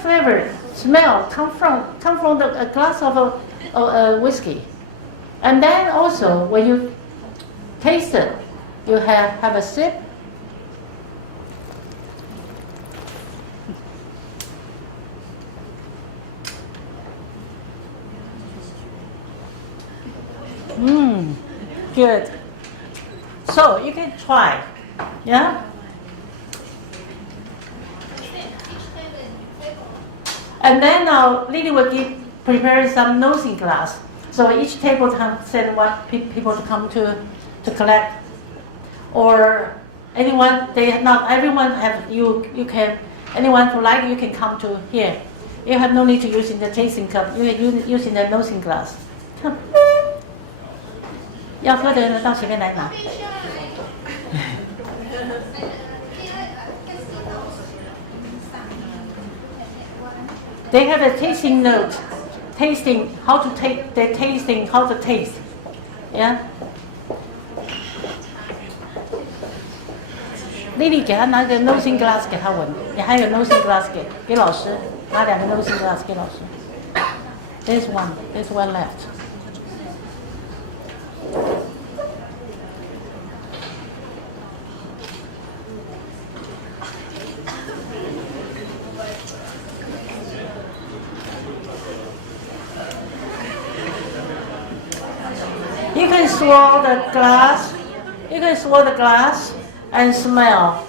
flavors, smell come from a glass of a whiskey, and then also when you taste it, you have a sip. Good. So you can try, yeah? And then now Lily will prepare some nosing glass. So each table send people to come to collect, or anyone. Not everyone have you can. Anyone who like you can come to here. You have no need to use in the tasting cup. You can use in the nosing glass. Come. 要喝的人到前面来拿。They have a tasting note, how to taste. Yeah. Lily 给他拿个 nosing glass 给他闻，你还有 nosing glass 给老师，拿2个 nosing glass 给老师。There's one left. You can swirl the glass and smell.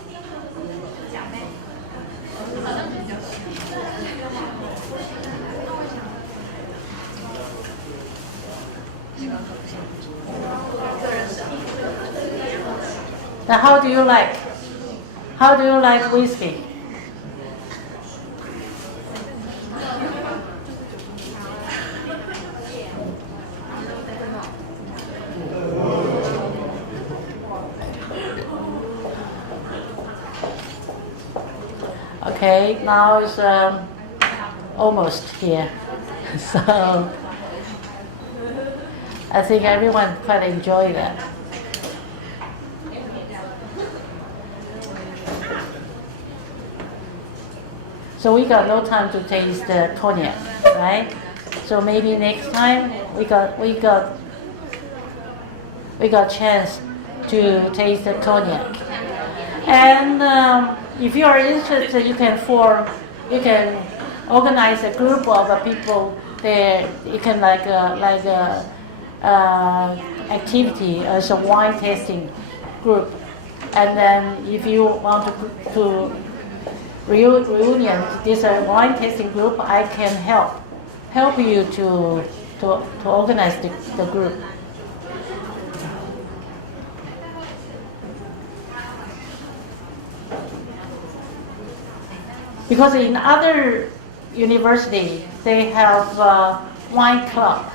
Now, how do you like whiskey? Okay, now it's almost here. So I think everyone quite enjoy that. So we got no time to taste the cognac, right? So maybe next time we got chance to taste the cognac. And if you are interested, you can organize a group of people there. You can like activity as a wine tasting group. And then if you want to reunion this wine tasting group, I can help you to organize the group. Because in other universities, they have a wine club.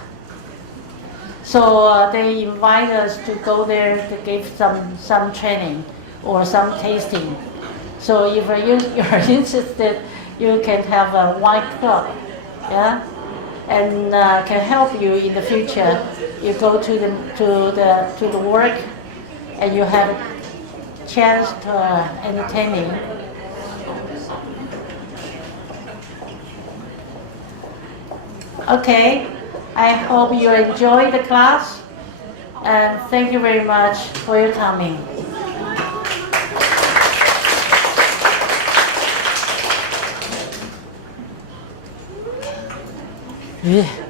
So they invite us to go there to give some training or some tasting. So if you're interested, you can have a wine club, yeah, and can help you in the future. You go to the work, and you have a chance to entertain me. Okay, I hope you enjoy the class, and thank you very much for your coming. Yeah.